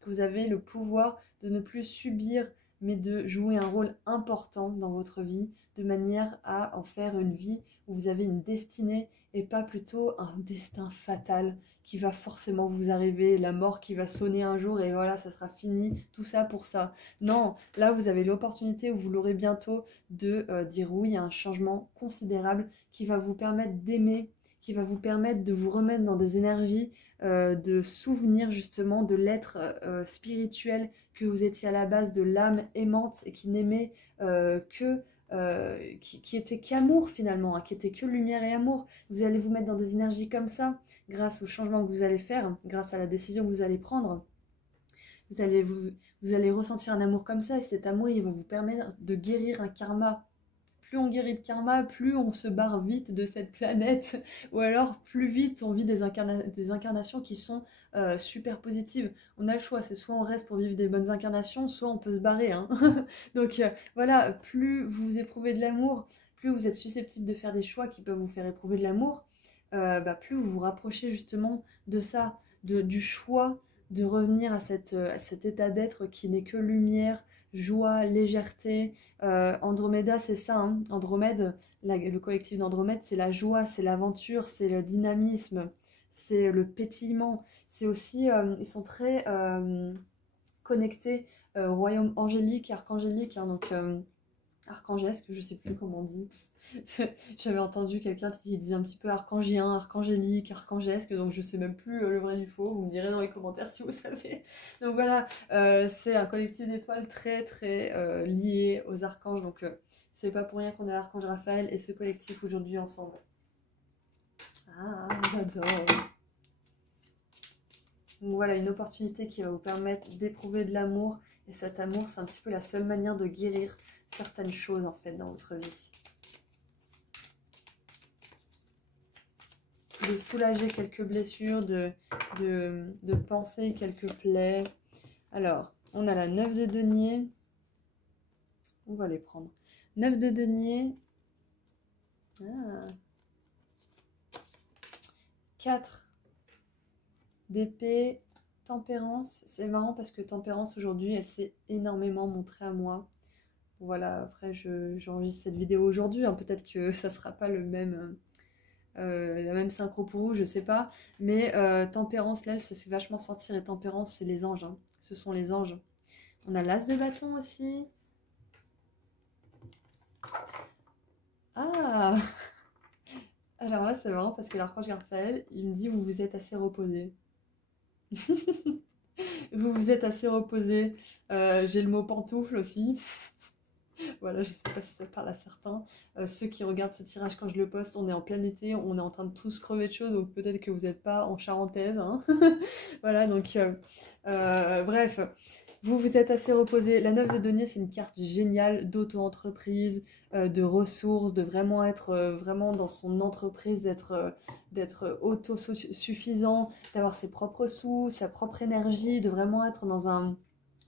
Que vous avez le pouvoir de ne plus subir, mais de jouer un rôle important dans votre vie, de manière à en faire une vie où vous avez une destinée et pas plutôt un destin fatal qui va forcément vous arriver, la mort qui va sonner un jour et voilà, ça sera fini, tout ça pour ça. Non, là vous avez l'opportunité, ou vous l'aurez bientôt, de dire oui à un changement considérable qui va vous permettre d'aimer, qui va vous permettre de vous remettre dans des énergies de souvenirs justement de l'être spirituel que vous étiez à la base, de l'âme aimante et qui n'aimait qui était qu'amour finalement, hein, qui était que lumière et amour. Vous allez vous mettre dans des énergies comme ça, grâce au changement que vous allez faire, grâce à la décision que vous allez prendre. Vous allez ressentir un amour comme ça, et cet amour, il va vous permettre de guérir un karma. Plus on guérit de karma, plus on se barre vite de cette planète, ou alors plus vite on vit des incarnations qui sont super positives. On a le choix, c'est soit on reste pour vivre des bonnes incarnations, soit on peut se barrer. Hein. Donc voilà, plus vous éprouvez de l'amour, plus vous êtes susceptible de faire des choix qui peuvent vous faire éprouver de l'amour, plus vous vous rapprochez justement de ça, du choix de revenir à cet état d'être qui n'est que lumière, joie, légèreté. Andromeda, c'est ça, hein. Andromède, le collectif d'Andromède, c'est la joie, c'est l'aventure, c'est le dynamisme, c'est le pétillement. C'est aussi, ils sont très connectés au royaume angélique, archangélique, hein, donc archangesque, je sais plus comment on dit. J'avais entendu quelqu'un qui disait un petit peu archangien, archangélique, archangesque, donc je sais même plus le vrai du faux, vous me direz dans les commentaires si vous savez. Donc voilà, c'est un collectif d'étoiles très très lié aux archanges, donc c'est pas pour rien qu'on a l'archange Raphaël et ce collectif aujourd'hui ensemble. Ah, j'adore. Donc voilà, une opportunité qui va vous permettre d'éprouver de l'amour, et cet amour, c'est un petit peu la seule manière de guérir certaines choses en fait dans votre vie. De soulager quelques blessures, de panser quelques plaies. Alors, on a la 9 de denier. On va les prendre. 9 de denier. Ah. 4 d'épée. Tempérance. C'est marrant parce que Tempérance aujourd'hui, elle s'est énormément montrée à moi. Voilà, après j'enregistre cette vidéo aujourd'hui. Hein. Peut-être que ça sera pas le même... la même synchro pour vous, je sais pas. Mais Tempérance, là, elle se fait vachement sentir. Et Tempérance, c'est les anges. Hein. Ce sont les anges. On a l'As de bâton aussi. Ah Alors là, c'est marrant parce que l'archange Raphaël, il me dit vous vous êtes assez reposé. Vous vous êtes assez reposé. J'ai le mot pantoufle aussi. Voilà, je sais pas si ça parle à certains. Ceux qui regardent ce tirage quand je le poste, on est en plein été, on est en train de tous crever de chaud, donc peut-être que vous n'êtes pas en charentaise. Hein. Voilà, donc bref, vous vous êtes assez reposé. La 9 de denier, c'est une carte géniale d'auto-entreprise, de ressources, de vraiment être vraiment dans son entreprise, d'être autosuffisant, d'avoir ses propres sous, sa propre énergie, de vraiment être dans un...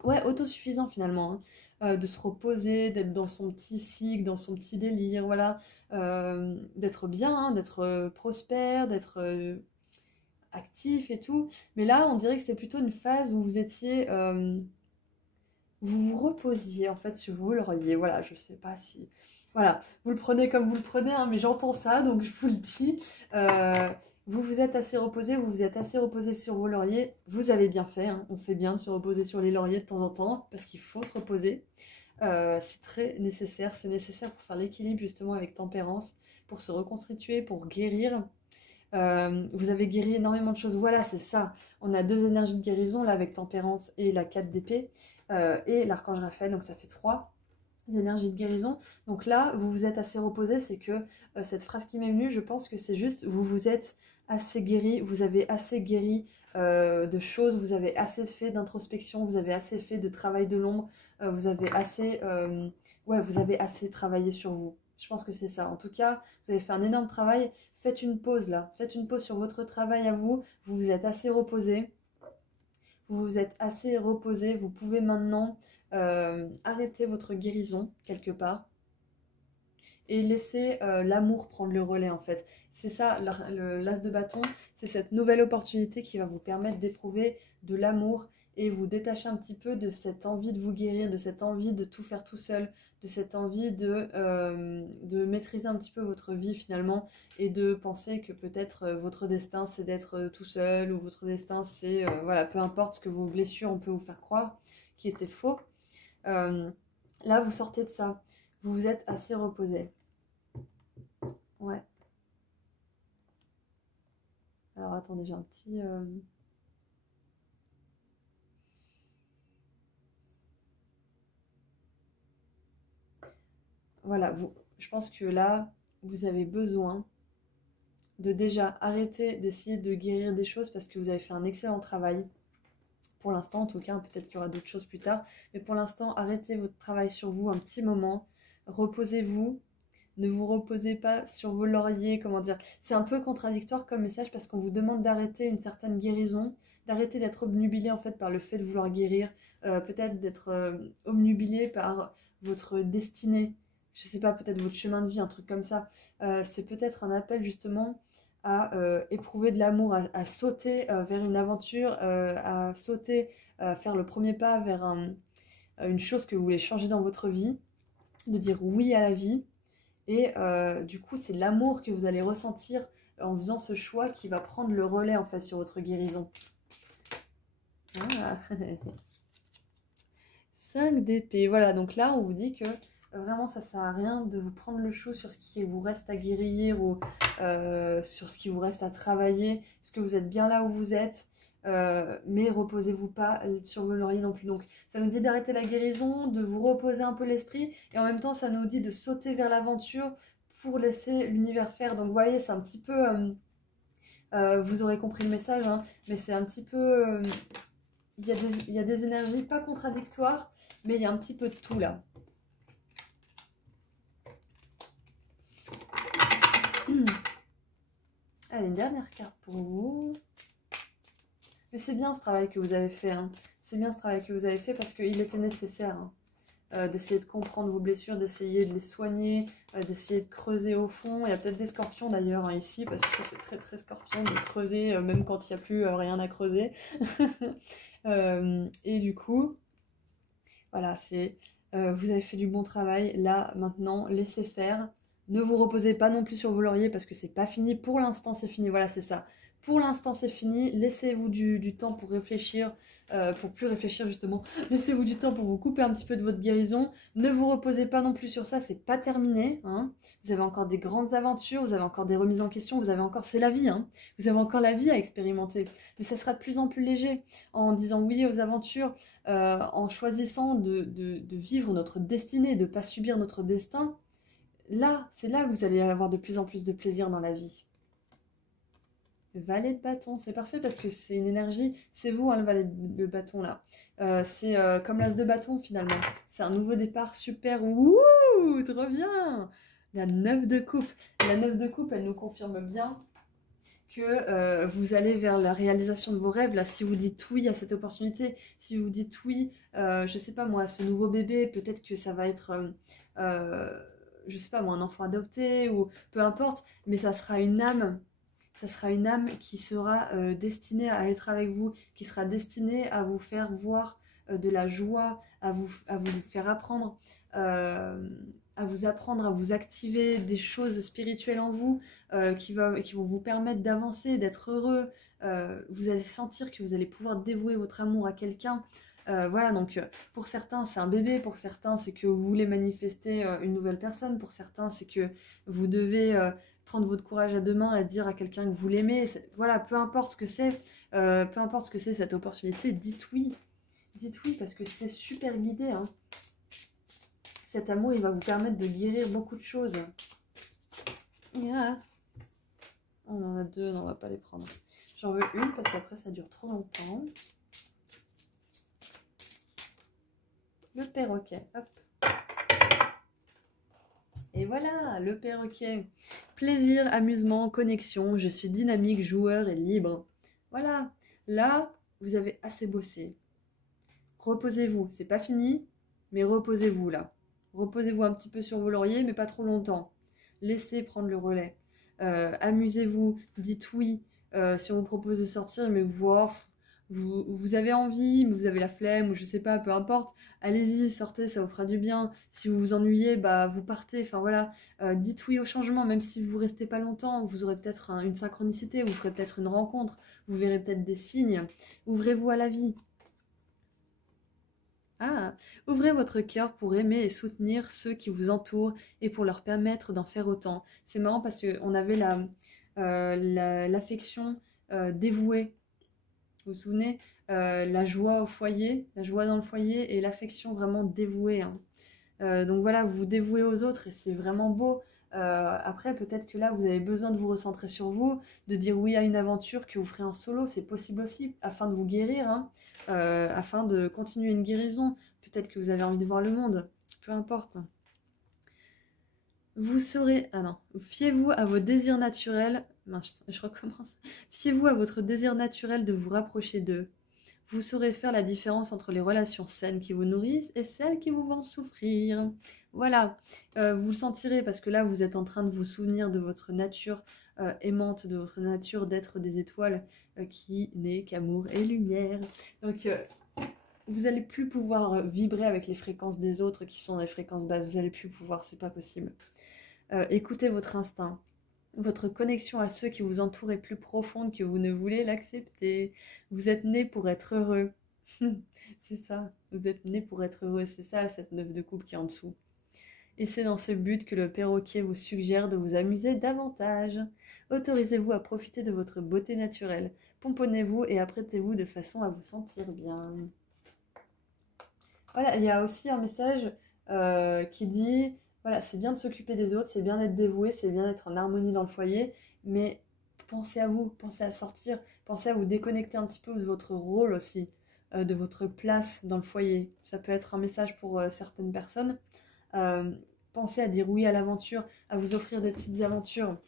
Ouais, autosuffisant finalement. Hein. De se reposer, d'être dans son petit cycle, dans son petit délire, voilà, d'être bien, hein, d'être prospère, d'être actif et tout. Mais là, on dirait que c'est plutôt une phase où vous étiez, vous vous reposiez en fait sur vos lauriers. Voilà, je sais pas si, voilà, vous le prenez comme vous le prenez, hein, mais j'entends ça, donc je vous le dis. Vous vous êtes assez reposé, vous vous êtes assez reposé sur vos lauriers. Vous avez bien fait, hein. On fait bien de se reposer sur les lauriers de temps en temps, parce qu'il faut se reposer. C'est très nécessaire, c'est nécessaire pour faire l'équilibre justement avec Tempérance, pour se reconstituer, pour guérir. Vous avez guéri énormément de choses, voilà, c'est ça. On a 2 énergies de guérison, là, avec Tempérance et la 4 d'épée, et l'archange Raphaël, donc ça fait 3 énergies de guérison. Donc là, vous vous êtes assez reposé, c'est que cette phrase qui m'est venue, je pense que c'est juste, vous vous êtes assez guéri, vous avez assez guéri de choses, vous avez assez fait d'introspection, vous avez assez fait de travail de l'ombre, vous avez assez, ouais, vous avez assez travaillé sur vous. Je pense que c'est ça. En tout cas, vous avez fait un énorme travail. Faites une pause là. Faites une pause sur votre travail à vous. Vous vous êtes assez reposé. Vous vous êtes assez reposé. Vous pouvez maintenant arrêter votre guérison quelque part et laisser l'amour prendre le relais en fait. C'est ça, l'as de bâton, c'est cette nouvelle opportunité qui va vous permettre d'éprouver de l'amour et vous détacher un petit peu de cette envie de vous guérir, de cette envie de tout faire tout seul, de cette envie de maîtriser un petit peu votre vie finalement et de penser que peut-être votre destin c'est d'être tout seul ou votre destin c'est, voilà, peu importe ce que vos blessures on peut vous faire croire qui était faux. Là vous sortez de ça, vous vous êtes assez reposé. Ouais. Alors attendez, j'ai un petit... Voilà, je pense que là, vous avez besoin de déjà arrêter d'essayer de guérir des choses parce que vous avez fait un excellent travail. Pour l'instant, en tout cas, peut-être qu'il y aura d'autres choses plus tard. Mais pour l'instant, arrêtez votre travail sur vous un petit moment. Reposez-vous. Ne vous reposez pas sur vos lauriers, comment dire. C'est un peu contradictoire comme message parce qu'on vous demande d'arrêter une certaine guérison, d'arrêter d'être obnubilé en fait par le fait de vouloir guérir, peut-être d'être obnubilé par votre destinée. je sais pas, peut-être votre chemin de vie, un truc comme ça. C'est peut-être un appel justement à éprouver de l'amour, à sauter vers une aventure, à sauter, faire le premier pas vers une chose que vous voulez changer dans votre vie, de dire oui à la vie. Et du coup, c'est l'amour que vous allez ressentir en faisant ce choix qui va prendre le relais en fait sur votre guérison. Ah. 5 d'épée. Voilà, donc là, on vous dit que vraiment, ça sert à rien de vous prendre le chaud sur ce qui vous reste à guérir ou sur ce qui vous reste à travailler. Parce que vous êtes bien là où vous êtes. Mais reposez-vous pas sur vos lauriers non plus. Donc, ça nous dit d'arrêter la guérison, de vous reposer un peu l'esprit. Et en même temps, ça nous dit de sauter vers l'aventure pour laisser l'univers faire. Donc, vous voyez, c'est un petit peu... vous aurez compris le message, hein, mais c'est un petit peu... il y a des énergies pas contradictoires, mais il y a un petit peu de tout là. Allez, une dernière carte pour vous. Mais c'est bien ce travail que vous avez fait. Hein. C'est bien ce travail que vous avez fait parce qu'il était nécessaire. Hein. D'essayer de comprendre vos blessures, d'essayer de les soigner, d'essayer de creuser au fond. Il y a peut-être des scorpions d'ailleurs hein, ici, parce que c'est très très scorpion de creuser, même quand il n'y a plus rien à creuser. Et du coup, voilà, c'est vous avez fait du bon travail. Là, maintenant, laissez faire. Ne vous reposez pas non plus sur vos lauriers parce que c'est pas fini. Pour l'instant, c'est fini. Voilà, c'est ça. Pour l'instant, c'est fini. Laissez-vous du temps pour réfléchir, pour plus réfléchir justement. Laissez-vous du temps pour vous couper un petit peu de votre guérison. Ne vous reposez pas non plus sur ça. C'est pas terminé. Hein. Vous avez encore des grandes aventures. Vous avez encore des remises en question. Vous avez encore, c'est la vie. Hein. Vous avez encore la vie à expérimenter. Mais ça sera de plus en plus léger en disant oui aux aventures. En choisissant de vivre notre destinée, de ne pas subir notre destin, là, c'est là que vous allez avoir de plus en plus de plaisir dans la vie. Valet de bâton, c'est parfait parce que c'est une énergie, c'est vous hein, le valet de bâton là. C'est comme l'as de bâton finalement. C'est un nouveau départ super, ouh, trop bien. La 9 de coupe. La 9 de coupe, elle nous confirme bien que vous allez vers la réalisation de vos rêves. Là, si vous dites oui à cette opportunité, si vous dites oui, je sais pas moi, à ce nouveau bébé, peut-être que ça va être, je sais pas moi, un enfant adopté ou peu importe, mais ça sera une âme qui sera destinée à être avec vous, qui sera destinée à vous faire voir de la joie, à vous faire apprendre. À vous apprendre, à vous activer des choses spirituelles en vous qui vont vous permettre d'avancer, d'être heureux. Vous allez sentir que vous allez pouvoir dévouer votre amour à quelqu'un. Voilà, donc pour certains c'est un bébé, pour certains c'est que vous voulez manifester une nouvelle personne, pour certains c'est que vous devez prendre votre courage à deux mains et dire à quelqu'un que vous l'aimez. Voilà, peu importe ce que c'est, cette opportunité, dites oui. Dites oui parce que c'est super guidé. Hein. Cet amour, il va vous permettre de guérir beaucoup de choses. Yeah. On en a deux, non, on va pas les prendre. J'en veux une parce qu'après ça dure trop longtemps. Le perroquet, hop. Et voilà, le perroquet. Plaisir, amusement, connexion, je suis dynamique, joueur et libre. Voilà, là, vous avez assez bossé. Reposez-vous, c'est pas fini, mais reposez-vous là. Reposez-vous un petit peu sur vos lauriers, mais pas trop longtemps. Laissez prendre le relais. Amusez-vous, dites oui. Si on vous propose de sortir, mais vous avez envie, mais vous avez la flemme, ou je sais pas, peu importe, allez-y, sortez, ça vous fera du bien. Si vous vous ennuyez, bah vous partez. Enfin voilà, dites oui au changement, même si vous restez pas longtemps, vous aurez peut-être une synchronicité, vous ferez peut-être une rencontre, vous verrez peut-être des signes. Ouvrez-vous à la vie. Ah, ouvrez votre cœur pour aimer et soutenir ceux qui vous entourent et pour leur permettre d'en faire autant. C'est marrant parce qu'on avait l'affection dévouée. Vous vous souvenez la joie au foyer, la joie dans le foyer et l'affection vraiment dévouée. Hein. Donc voilà, vous vous dévouez aux autres et c'est vraiment beau. Après, peut-être que là, vous avez besoin de vous recentrer sur vous, de dire oui à une aventure que vous ferez en solo, c'est possible aussi, afin de vous guérir, hein, afin de continuer une guérison. Peut-être que vous avez envie de voir le monde, peu importe. Vous saurez... Ah non, fiez-vous à vos désirs naturels... Mince, je recommence. Fiez-vous à votre désir naturel de vous rapprocher d'eux. Vous saurez faire la différence entre les relations saines qui vous nourrissent et celles qui vous font souffrir. Voilà, vous le sentirez parce que là, vous êtes en train de vous souvenir de votre nature aimante, de votre nature d'être des étoiles qui n'est qu'amour et lumière. Donc, vous n'allez plus pouvoir vibrer avec les fréquences des autres qui sont des fréquences basses. Vous n'allez plus pouvoir, c'est pas possible. Écoutez votre instinct. Votre connexion à ceux qui vous entourent est plus profonde que vous ne voulez l'accepter. Vous êtes né pour être heureux. C'est ça, vous êtes né pour être heureux. C'est ça, cette 9 de coupe qui est en dessous. Et c'est dans ce but que le perroquet vous suggère de vous amuser davantage. Autorisez-vous à profiter de votre beauté naturelle. Pomponnez-vous et apprêtez-vous de façon à vous sentir bien. Voilà, il y a aussi un message qui dit, voilà, c'est bien de s'occuper des autres, c'est bien d'être dévoué, c'est bien d'être en harmonie dans le foyer, mais pensez à vous, pensez à sortir, pensez à vous déconnecter un petit peu de votre rôle aussi, de votre place dans le foyer. Ça peut être un message pour certaines personnes. Euh, Pensez à dire oui à l'aventure, à vous offrir des petites aventures.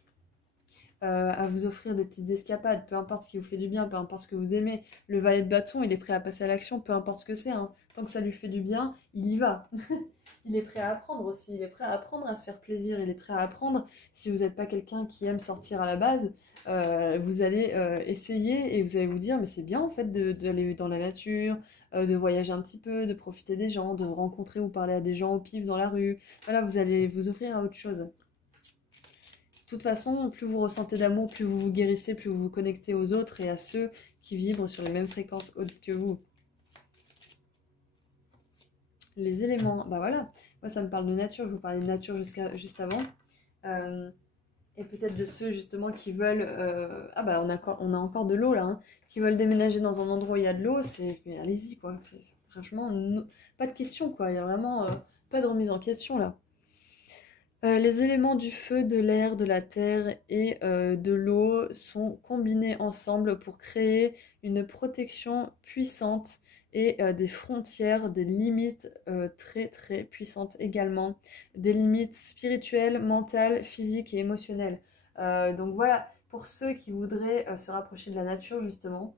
À vous offrir des petites escapades, peu importe ce qui vous fait du bien, peu importe ce que vous aimez. Le valet de bâton, il est prêt à passer à l'action, peu importe ce que c'est, hein. Tant que ça lui fait du bien, il y va. Il est prêt à apprendre aussi, il est prêt à apprendre à se faire plaisir, il est prêt à apprendre. Si vous n'êtes pas quelqu'un qui aime sortir à la base, vous allez essayer et vous allez vous dire, mais c'est bien en fait d'aller dans la nature, de voyager un petit peu, de profiter des gens, de rencontrer ou parler à des gens au pif dans la rue. Voilà, vous allez vous offrir à autre chose. De toute façon, plus vous ressentez d'amour, plus vous vous guérissez, plus vous vous connectez aux autres et à ceux qui vibrent sur les mêmes fréquences hautes que vous. Les éléments, bah voilà, moi ça me parle de nature, je vous parlais de nature juste avant. Et peut-être de ceux justement qui veulent... Ah bah on a encore de l'eau là, hein, qui veulent déménager dans un endroit où il y a de l'eau, c'est... Allez-y quoi, franchement, pas de question quoi, il y a vraiment pas de remise en question là. Les éléments du feu, de l'air, de la terre et de l'eau sont combinés ensemble pour créer une protection puissante et des frontières, des limites très très puissantes également, des limites spirituelles, mentales, physiques et émotionnelles. Donc voilà, pour ceux qui voudraient se rapprocher de la nature justement,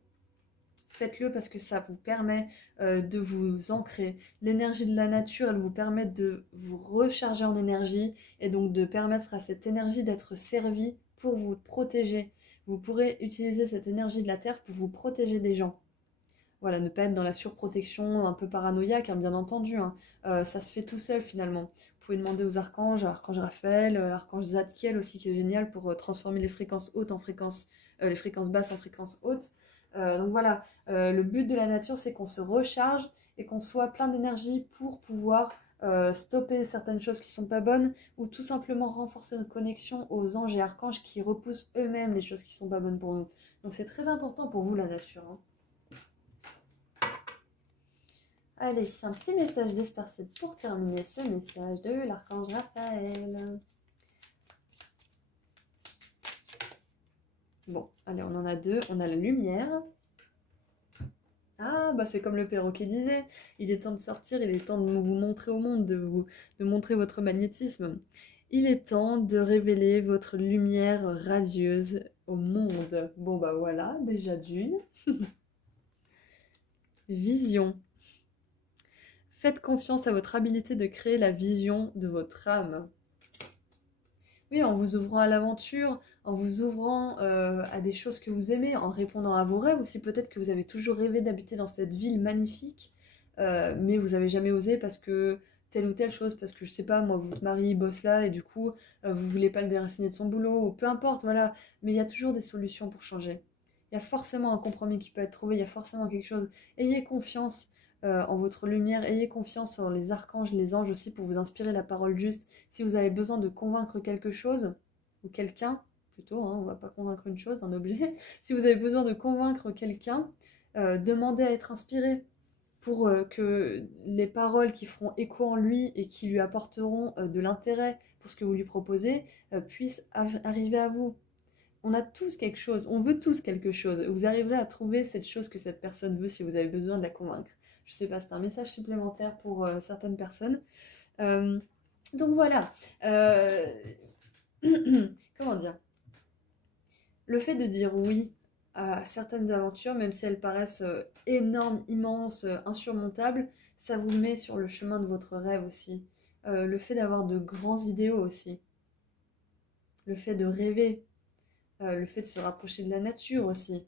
faites-le parce que ça vous permet de vous ancrer. L'énergie de la nature, elle vous permet de vous recharger en énergie et donc de permettre à cette énergie d'être servie pour vous protéger. Vous pourrez utiliser cette énergie de la terre pour vous protéger des gens. Voilà, ne pas être dans la surprotection un peu paranoïaque, hein, bien entendu. Hein. Ça se fait tout seul finalement. Vous pouvez demander aux archanges, à l'archange Raphaël, à l'archange Zadkiel aussi qui est génial pour transformer les fréquences hautes en fréquences, les fréquences basses en fréquences hautes. Donc voilà, le but de la nature, c'est qu'on se recharge et qu'on soit plein d'énergie pour pouvoir stopper certaines choses qui sont pas bonnes ou tout simplement renforcer notre connexion aux anges et archanges qui repoussent eux-mêmes les choses qui sont pas bonnes pour nous. Donc c'est très important pour vous la nature. Hein. Allez, un petit message des Starseeds pour terminer ce message de l'archange Raphaël. Bon, allez, on en a deux. On a la lumière. Ah, bah c'est comme le perroquet disait. Il est temps de sortir, il est temps de vous montrer au monde, de montrer votre magnétisme. Il est temps de révéler votre lumière radieuse au monde. Bon, bah voilà, déjà d'une. Vision. Faites confiance à votre habilité de créer la vision de votre âme. Oui, en vous ouvrant à l'aventure, en vous ouvrant à des choses que vous aimez, en répondant à vos rêves aussi. Peut-être que vous avez toujours rêvé d'habiter dans cette ville magnifique, mais vous n'avez jamais osé parce que telle ou telle chose, parce que je sais pas, moi, votre mari bosse là et du coup, vous voulez pas le déraciner de son boulot, ou peu importe, voilà. Mais il y a toujours des solutions pour changer. Il y a forcément un compromis qui peut être trouvé, il y a forcément quelque chose. Ayez confiance en votre lumière, ayez confiance en les archanges, les anges aussi pour vous inspirer la parole juste. Si vous avez besoin de convaincre quelque chose, ou quelqu'un, plutôt, hein, on ne va pas convaincre une chose, un objet. Si vous avez besoin de convaincre quelqu'un, demandez à être inspiré pour que les paroles qui feront écho en lui et qui lui apporteront de l'intérêt pour ce que vous lui proposez puissent arriver à vous. On a tous quelque chose, on veut tous quelque chose. Vous arriverez à trouver cette chose que cette personne veut si vous avez besoin de la convaincre. Je sais pas, c'est un message supplémentaire pour certaines personnes. Donc voilà. Comment dire? Le fait de dire oui à certaines aventures, même si elles paraissent énormes, immenses, insurmontables, ça vous met sur le chemin de votre rêve aussi. Le fait d'avoir de grands idéaux aussi. Le fait de rêver. Le fait de se rapprocher de la nature aussi.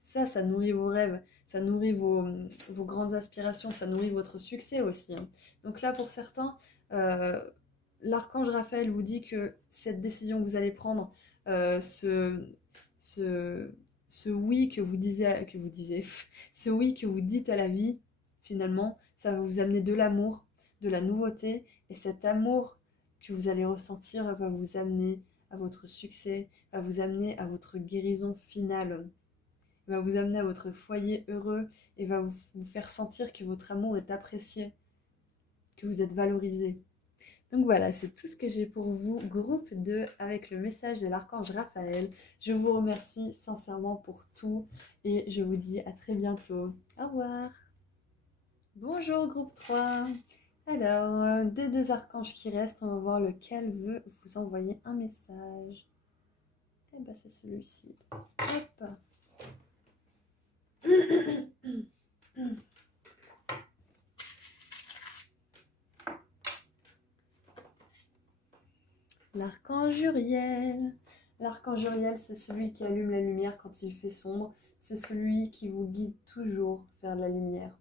Ça nourrit vos rêves, ça nourrit vos grandes aspirations, ça nourrit votre succès aussi, hein. Donc là, pour certains, euh, l'archange Raphaël vous dit que cette décision que vous allez prendre, ce, ce, ce oui ce oui que vous dites à la vie, finalement, ça va vous amener de l'amour, de la nouveauté, et cet amour que vous allez ressentir va vous amener à votre succès, va vous amener à votre guérison finale, va vous amener à votre foyer heureux et va vous faire sentir que votre amour est apprécié, que vous êtes valorisé. Donc voilà, c'est tout ce que j'ai pour vous, groupe 2, avec le message de l'archange Raphaël. Je vous remercie sincèrement pour tout et je vous dis à très bientôt. Au revoir. Bonjour groupe 3. Alors, des deux archanges qui restent, on va voir lequel veut vous envoyer un message. Et ben c'est celui-ci. Hop. L'archange Uriel. L'archange Uriel, c'est celui qui allume la lumière quand il fait sombre. C'est celui qui vous guide toujours vers la lumière.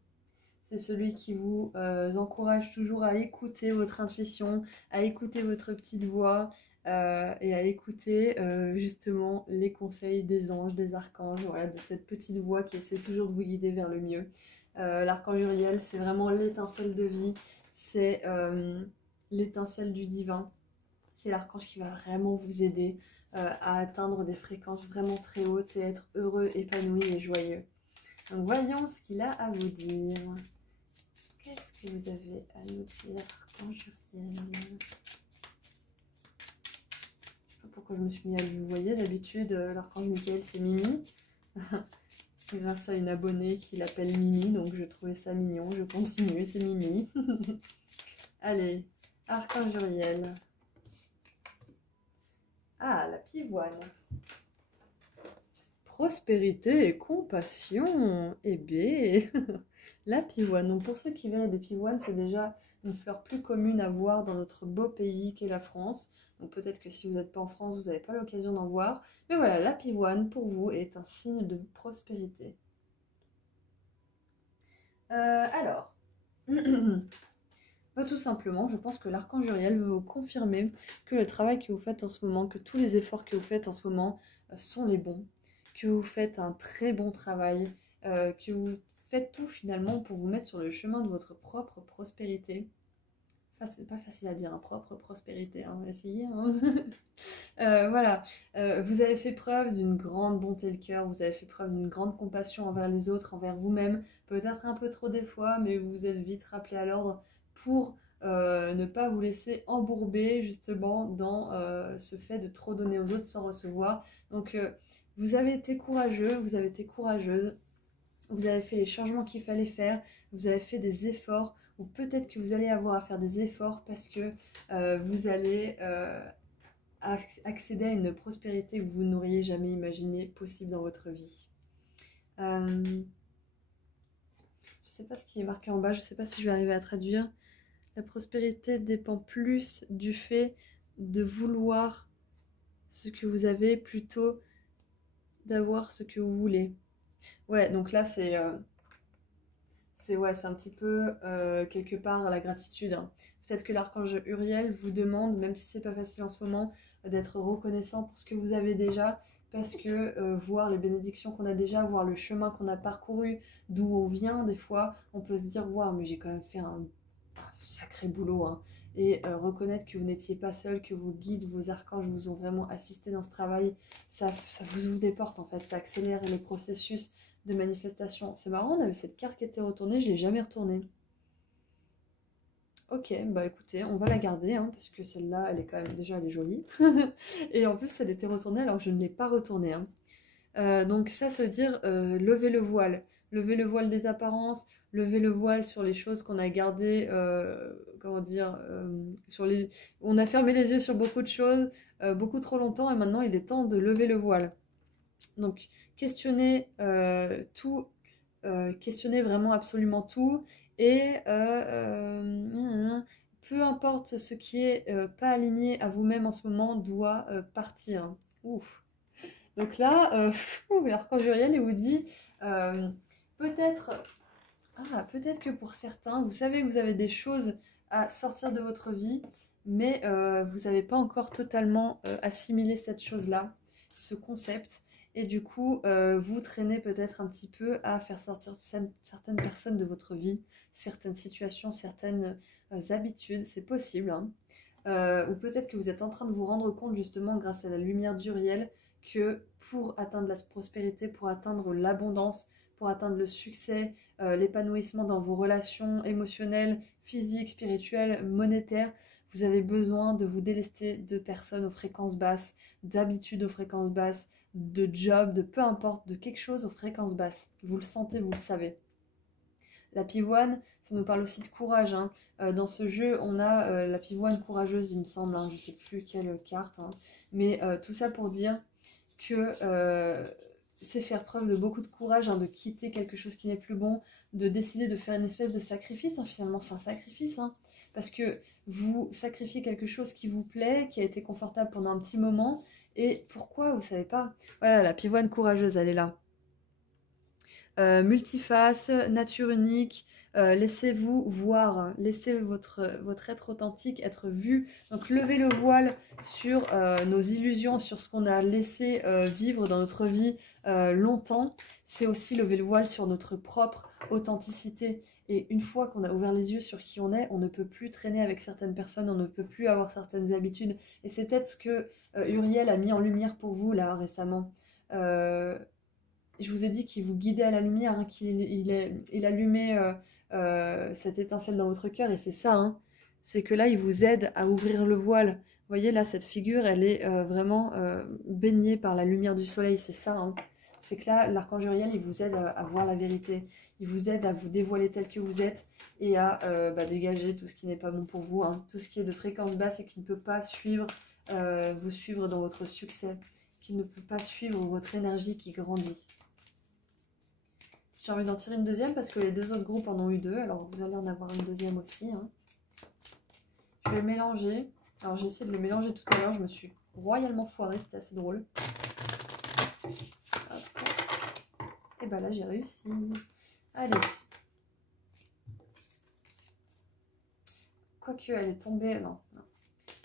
C'est celui qui vous encourage toujours à écouter votre intuition, à écouter votre petite voix et à écouter justement les conseils des anges, des archanges, voilà, de cette petite voix qui essaie toujours de vous guider vers le mieux. L'archange Uriel, c'est vraiment l'étincelle de vie, c'est l'étincelle du divin. C'est l'archange qui va vraiment vous aider à atteindre des fréquences vraiment très hautes et être heureux, épanoui et joyeux. Donc voyons ce qu'il a à vous dire. Qu'est-ce que vous avez à nous dire, archange Uriel? Je ne sais pas pourquoi je me suis mis à lui. Vous voyez, d'habitude, l'archange Michael, c'est Mimi. Grâce à une abonnée qui l'appelle Mimi, donc je trouvais ça mignon. Je continue, c'est Mimi. Allez, archange Uriel. Ah, la pivoine. Prospérité et compassion. Eh bien, la pivoine. Donc pour ceux qui verraient des pivoines, c'est déjà une fleur plus commune à voir dans notre beau pays qu'est la France. Donc peut-être que si vous n'êtes pas en France, vous n'avez pas l'occasion d'en voir. Mais voilà, la pivoine, pour vous, est un signe de prospérité. Alors... Tout simplement, je pense que l'archange Uriel veut vous confirmer que le travail que vous faites en ce moment, que tous les efforts que vous faites en ce moment sont les bons, que vous faites un très bon travail, que vous faites tout finalement pour vous mettre sur le chemin de votre propre prospérité. Enfin, c'est pas facile à dire, hein, propre prospérité, hein, on va essayer. Hein. Voilà, vous avez fait preuve d'une grande bonté de cœur, vous avez fait preuve d'une grande compassion envers les autres, envers vous-même, peut-être un peu trop des fois, mais vous vous êtes vite rappelé à l'ordre pour ne pas vous laisser embourber justement dans ce fait de trop donner aux autres sans recevoir. Donc vous avez été courageux, vous avez été courageuse, vous avez fait les changements qu'il fallait faire, vous avez fait des efforts, ou peut-être que vous allez avoir à faire des efforts parce que vous allez accéder à une prospérité que vous n'auriez jamais imaginé possible dans votre vie. Je ne sais pas ce qui est marqué en bas, je ne sais pas si je vais arriver à traduire. La prospérité dépend plus du fait de vouloir ce que vous avez plutôt d'avoir ce que vous voulez. Ouais, donc là c'est un petit peu quelque part la gratitude, hein. Peut-être que l'archange Uriel vous demande, même si c'est pas facile en ce moment, d'être reconnaissant pour ce que vous avez déjà, parce que voir les bénédictions qu'on a déjà, voir le chemin qu'on a parcouru, d'où on vient, des fois, on peut se dire « Waouh, mais j'ai quand même fait un sacré boulot, hein. » Et reconnaître que vous n'étiez pas seul, que vos guides, vos archanges vous ont vraiment assisté dans ce travail, ça vous ouvre des portes en fait, ça accélère les processus de manifestation. C'est marrant, on avait cette carte qui était retournée, je ne l'ai jamais retournée. Ok, bah écoutez, on va la garder, hein, parce que celle-là, elle est quand même, déjà, elle est jolie. Et en plus, elle était retournée alors que je ne l'ai pas retournée, hein. Donc ça veut dire lever le voile. Lever le voile des apparences, lever le voile sur les choses qu'on a gardées, comment dire, on a fermé les yeux sur beaucoup de choses, beaucoup trop longtemps, et maintenant il est temps de lever le voile. Donc, questionnez tout, questionnez vraiment absolument tout, et peu importe ce qui est pas aligné à vous-même en ce moment doit partir. Ouf. Donc là, l'archange Uriel, il vous dit euh, peut-être peut-être que pour certains, vous savez que vous avez des choses à sortir de votre vie, mais vous n'avez pas encore totalement assimilé cette chose-là, ce concept, et du coup, vous traînez peut-être un petit peu à faire sortir certaines personnes de votre vie, certaines situations, certaines habitudes, c'est possible, hein. Ou peut-être que vous êtes en train de vous rendre compte justement grâce à la lumière d'Uriel que pour atteindre la prospérité, pour atteindre l'abondance, pour atteindre le succès, l'épanouissement dans vos relations émotionnelles, physiques, spirituelles, monétaires, vous avez besoin de vous délester de personnes aux fréquences basses, d'habitudes aux fréquences basses, de jobs, de peu importe, de quelque chose aux fréquences basses. Vous le sentez, vous le savez. La pivoine, ça nous parle aussi de courage, hein. Dans ce jeu, on a la pivoine courageuse, il me semble, hein, je ne sais plus quelle carte, hein. Mais tout ça pour dire que c'est faire preuve de beaucoup de courage, hein, de quitter quelque chose qui n'est plus bon, de décider de faire une espèce de sacrifice, hein. Finalement c'est un sacrifice, hein, parce que vous sacrifiez quelque chose qui vous plaît, qui a été confortable pendant un petit moment, et pourquoi, vous savez pas. Voilà, la pivoine courageuse, elle est là. Multiface, nature unique, laissez-vous voir, laissez votre être authentique être vu. Donc levez le voile sur nos illusions, sur ce qu'on a laissé vivre dans notre vie longtemps. C'est aussi lever le voile sur notre propre authenticité. Et une fois qu'on a ouvert les yeux sur qui on est, on ne peut plus traîner avec certaines personnes, on ne peut plus avoir certaines habitudes. Et c'est peut-être ce que Uriel a mis en lumière pour vous là récemment. Je vous ai dit qu'il vous guidait à la lumière, hein, qu'il allumait cette étincelle dans votre cœur, et c'est ça, hein. C'est que là, il vous aide à ouvrir le voile. Vous voyez, là, cette figure, elle est vraiment baignée par la lumière du soleil, c'est ça, hein. C'est que là, l'archange Uriel, il vous aide à voir la vérité. Il vous aide à vous dévoiler tel que vous êtes et à dégager tout ce qui n'est pas bon pour vous, hein. Tout ce qui est de fréquence basse et qui ne peut pas vous suivre dans votre succès, qui ne peut pas suivre votre énergie qui grandit. J'ai envie d'en tirer une deuxième parce que les deux autres groupes en ont eu deux, alors vous allez en avoir une deuxième aussi, hein. Je vais mélanger. Alors j'ai essayé de les mélanger tout à l'heure, je me suis royalement foirée, c'était assez drôle. Hop. Et bah là j'ai réussi. Allez. Quoique elle est tombée, non.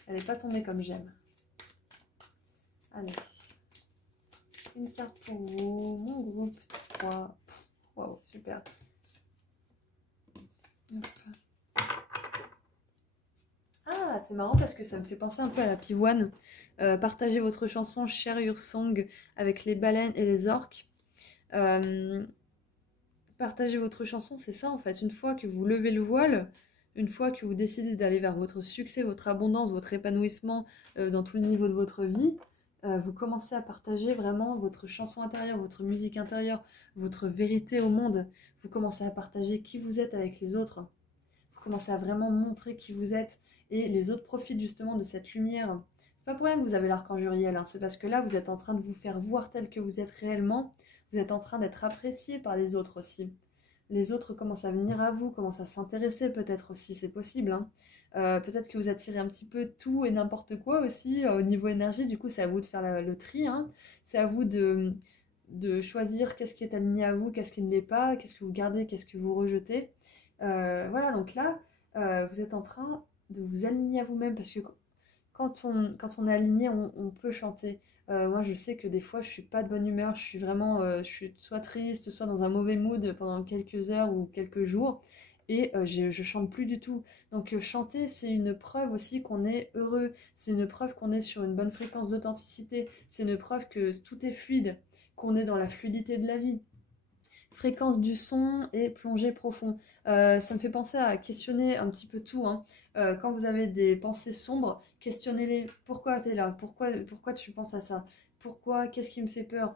Elle n'est pas tombée comme j'aime. Allez. Une carte pour vous, mon groupe 3. Waouh, super. Hop. Ah, c'est marrant parce que ça me fait penser un peu à la pivoine. Partagez votre chanson Share Your Song avec les baleines et les orques. Partagez votre chanson, c'est ça en fait. Une fois que vous levez le voile, une fois que vous décidez d'aller vers votre succès, votre abondance, votre épanouissement dans tous les niveaux de votre vie, vous commencez à partager vraiment votre chanson intérieure, votre musique intérieure, votre vérité au monde. Vous commencez à partager qui vous êtes avec les autres. Vous commencez à vraiment montrer qui vous êtes et les autres profitent justement de cette lumière. C'est pas pour rien que vous avez l'archange Uriel, hein. C'est parce que là vous êtes en train de vous faire voir tel que vous êtes réellement. Vous êtes en train d'être apprécié par les autres aussi. Les autres commencent à venir à vous, commencent à s'intéresser peut-être aussi, c'est possible, hein. Peut-être que vous attirez un petit peu tout et n'importe quoi aussi au niveau énergie, du coup c'est à vous de faire le tri, hein. C'est à vous de choisir qu'est-ce qui est aligné à vous, qu'est-ce qui ne l'est pas, qu'est-ce que vous gardez, qu'est-ce que vous rejetez. Voilà, donc là, vous êtes en train de vous aligner à vous-même parce que quand on est aligné, on peut chanter. Moi, je sais que des fois, je suis pas de bonne humeur, je suis soit triste, soit dans un mauvais mood pendant quelques heures ou quelques jours, et je chante plus du tout. Donc, chanter, c'est une preuve aussi qu'on est heureux, c'est une preuve qu'on est sur une bonne fréquence d'authenticité, c'est une preuve que tout est fluide, qu'on est dans la fluidité de la vie. Fréquence du son et plongée profond. Ça me fait penser à questionner un petit peu tout, hein. Quand vous avez des pensées sombres, questionnez-les. Pourquoi tu es là? Pourquoi tu penses à ça? Pourquoi? Qu'est-ce qui me fait peur?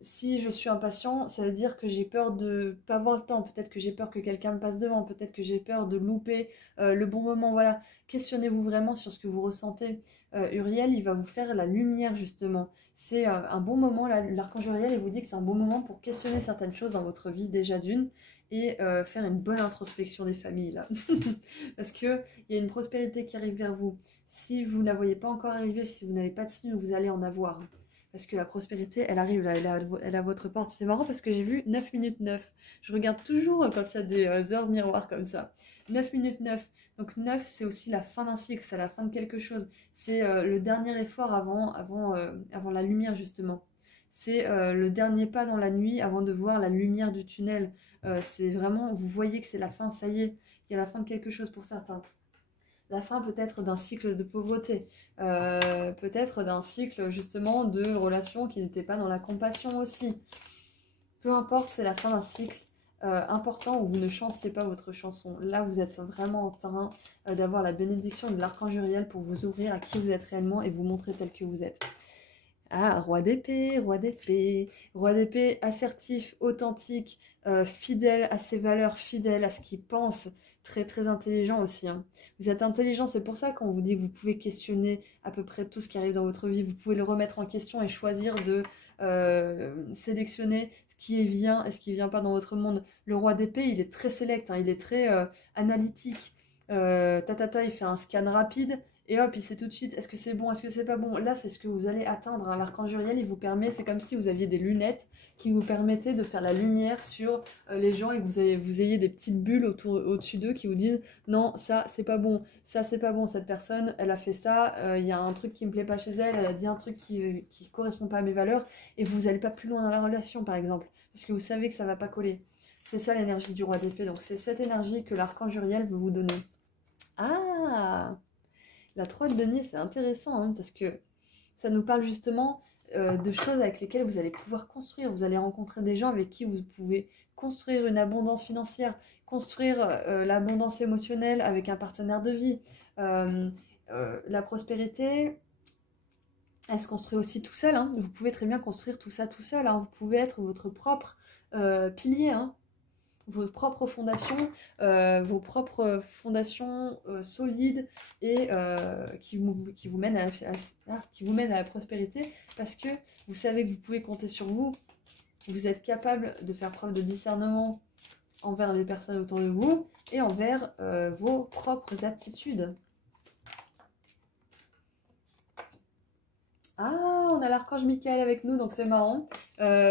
si je suis impatient, ça veut dire que j'ai peur de pas avoir le temps, peut-être que j'ai peur que quelqu'un me passe devant, peut-être que j'ai peur de louper le bon moment, voilà. Questionnez-vous vraiment sur ce que vous ressentez. Uriel, il va vous faire la lumière justement. C'est un bon moment, l'archange Uriel, il vous dit que c'est un bon moment pour questionner certaines choses dans votre vie déjà d'une et faire une bonne introspection des familles là. Parce qu'il y a une prospérité qui arrive vers vous. Si vous ne la voyez pas encore arriver, si vous n'avez pas de signe, vous allez en avoir. Parce que la prospérité, elle arrive là, elle est à votre porte. C'est marrant parce que j'ai vu 9 minutes 9. Je regarde toujours quand il y a des heures miroirs comme ça. 9 minutes 9. Donc 9, c'est aussi la fin d'un cycle, c'est la fin de quelque chose. C'est le dernier effort avant la lumière, justement. C'est le dernier pas dans la nuit avant de voir la lumière du tunnel. C'est vraiment, vous voyez que c'est la fin, ça y est, il y a la fin de quelque chose pour certains. La fin peut-être d'un cycle de pauvreté, peut-être d'un cycle justement de relations qui n'étaient pas dans la compassion aussi. Peu importe, c'est la fin d'un cycle important où vous ne chantiez pas votre chanson. Là, vous êtes vraiment en train d'avoir la bénédiction de l'archange Uriel pour vous ouvrir à qui vous êtes réellement et vous montrer tel que vous êtes. Ah, roi d'épée, roi d'épée, roi d'épée assertif, authentique, fidèle à ses valeurs, fidèle à ce qu'il pense, très très intelligent aussi. Hein. Vous êtes intelligent, c'est pour ça qu'on vous dit que vous pouvez questionner à peu près tout ce qui arrive dans votre vie, vous pouvez le remettre en question et choisir de sélectionner ce qui est bien et ce qui ne vient pas dans votre monde. Le roi d'épée, il est très sélect, hein, il est très analytique. Il fait un scan rapide. Et hop, il sait tout de suite, est-ce que c'est bon, est-ce que c'est pas bon. Là, c'est ce que vous allez atteindre. Hein. L'archange Uriel, il vous permet, c'est comme si vous aviez des lunettes qui vous permettaient de faire la lumière sur les gens et que vous ayez des petites bulles au-dessus d'eux qui vous disent non, ça, c'est pas bon, ça, c'est pas bon. Cette personne, elle a fait ça, il y a un truc qui me plaît pas chez elle, elle a dit un truc qui correspond pas à mes valeurs et vous n'allez pas plus loin dans la relation, par exemple, parce que vous savez que ça va pas coller. C'est ça l'énergie du roi d'épée. Donc, c'est cette énergie que l'archange Uriel veut vous donner. Ah! La 3 de denier, c'est intéressant hein, parce que ça nous parle justement de choses avec lesquelles vous allez pouvoir construire. Vous allez rencontrer des gens avec qui vous pouvez construire une abondance financière, construire l'abondance émotionnelle avec un partenaire de vie. La prospérité, elle se construit aussi tout seul. Hein. Vous pouvez très bien construire tout ça tout seul. Hein. Vous pouvez être votre propre pilier. Hein. Vos propres fondations solides et qui vous mènent qui vous mènent à la prospérité parce que vous savez que vous pouvez compter sur vous, vous êtes capable de faire preuve de discernement envers les personnes autour de vous et envers vos propres aptitudes. Ah, on a l'archange Michael avec nous, donc c'est marrant.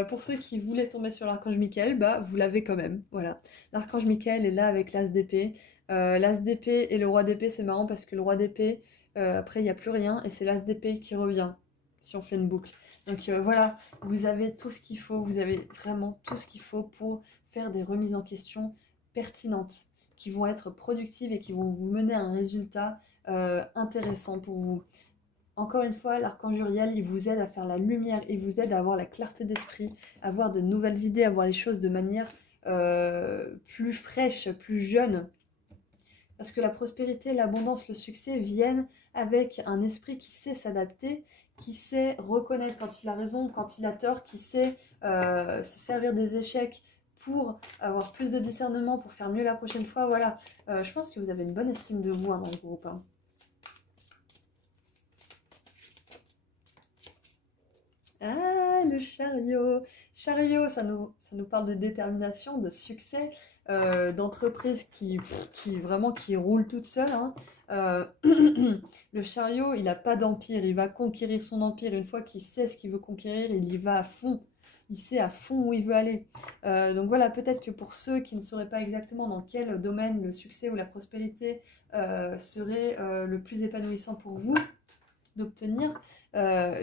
Pour ceux qui voulaient tomber sur l'archange Michael, bah vous l'avez quand même, voilà. L'archange Michael est là avec l'as d'épée. L'as d'épée et le roi d'épée, c'est marrant parce que le roi d'épée, après il n'y a plus rien et c'est l'as d'épée qui revient, si on fait une boucle. Donc voilà, vous avez tout ce qu'il faut, vous avez vraiment tout ce qu'il faut pour faire des remises en question pertinentes, qui vont être productives et qui vont vous mener à un résultat intéressant pour vous. Encore une fois, l'archange Uriel, il vous aide à faire la lumière, il vous aide à avoir la clarté d'esprit, à avoir de nouvelles idées, à voir les choses de manière plus fraîche, plus jeune. Parce que la prospérité, l'abondance, le succès viennent avec un esprit qui sait s'adapter, qui sait reconnaître quand il a raison, quand il a tort, qui sait se servir des échecs pour avoir plus de discernement, pour faire mieux la prochaine fois. Voilà, je pense que vous avez une bonne estime de vous hein, dans le groupe. Hein. Ah, le chariot. Chariot, ça nous parle de détermination, de succès, d'entreprise qui roule toute seule. Hein. Le chariot, il n'a pas d'empire, il va conquérir son empire. Une fois qu'il sait ce qu'il veut conquérir, il y va à fond. Il sait à fond où il veut aller. Donc voilà, peut-être que pour ceux qui ne sauraient pas exactement dans quel domaine le succès ou la prospérité serait le plus épanouissant pour vous, d'obtenir,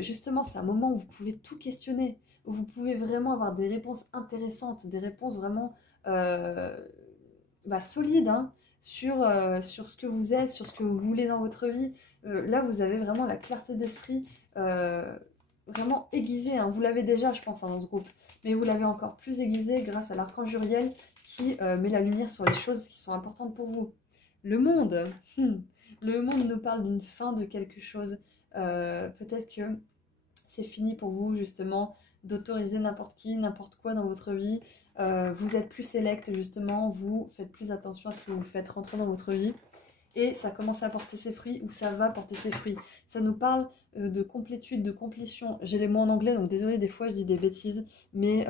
justement, c'est un moment où vous pouvez tout questionner, où vous pouvez vraiment avoir des réponses intéressantes, des réponses vraiment solides hein, sur ce que vous êtes, sur ce que vous voulez dans votre vie. Là, vous avez vraiment la clarté d'esprit vraiment aiguisée. Hein. Vous l'avez déjà, je pense, hein, dans ce groupe, mais vous l'avez encore plus aiguisée grâce à l'archange Uriel qui met la lumière sur les choses qui sont importantes pour vous. Le monde, le monde nous parle d'une fin de quelque chose. Peut-être que c'est fini pour vous justement d'autoriser n'importe qui, n'importe quoi dans votre vie. Vous êtes plus sélect justement, vous faites plus attention à ce que vous faites rentrer dans votre vie. Et ça commence à porter ses fruits, ou ça va porter ses fruits. Ça nous parle de complétude, de complétion. J'ai les mots en anglais, donc désolé, des fois je dis des bêtises, mais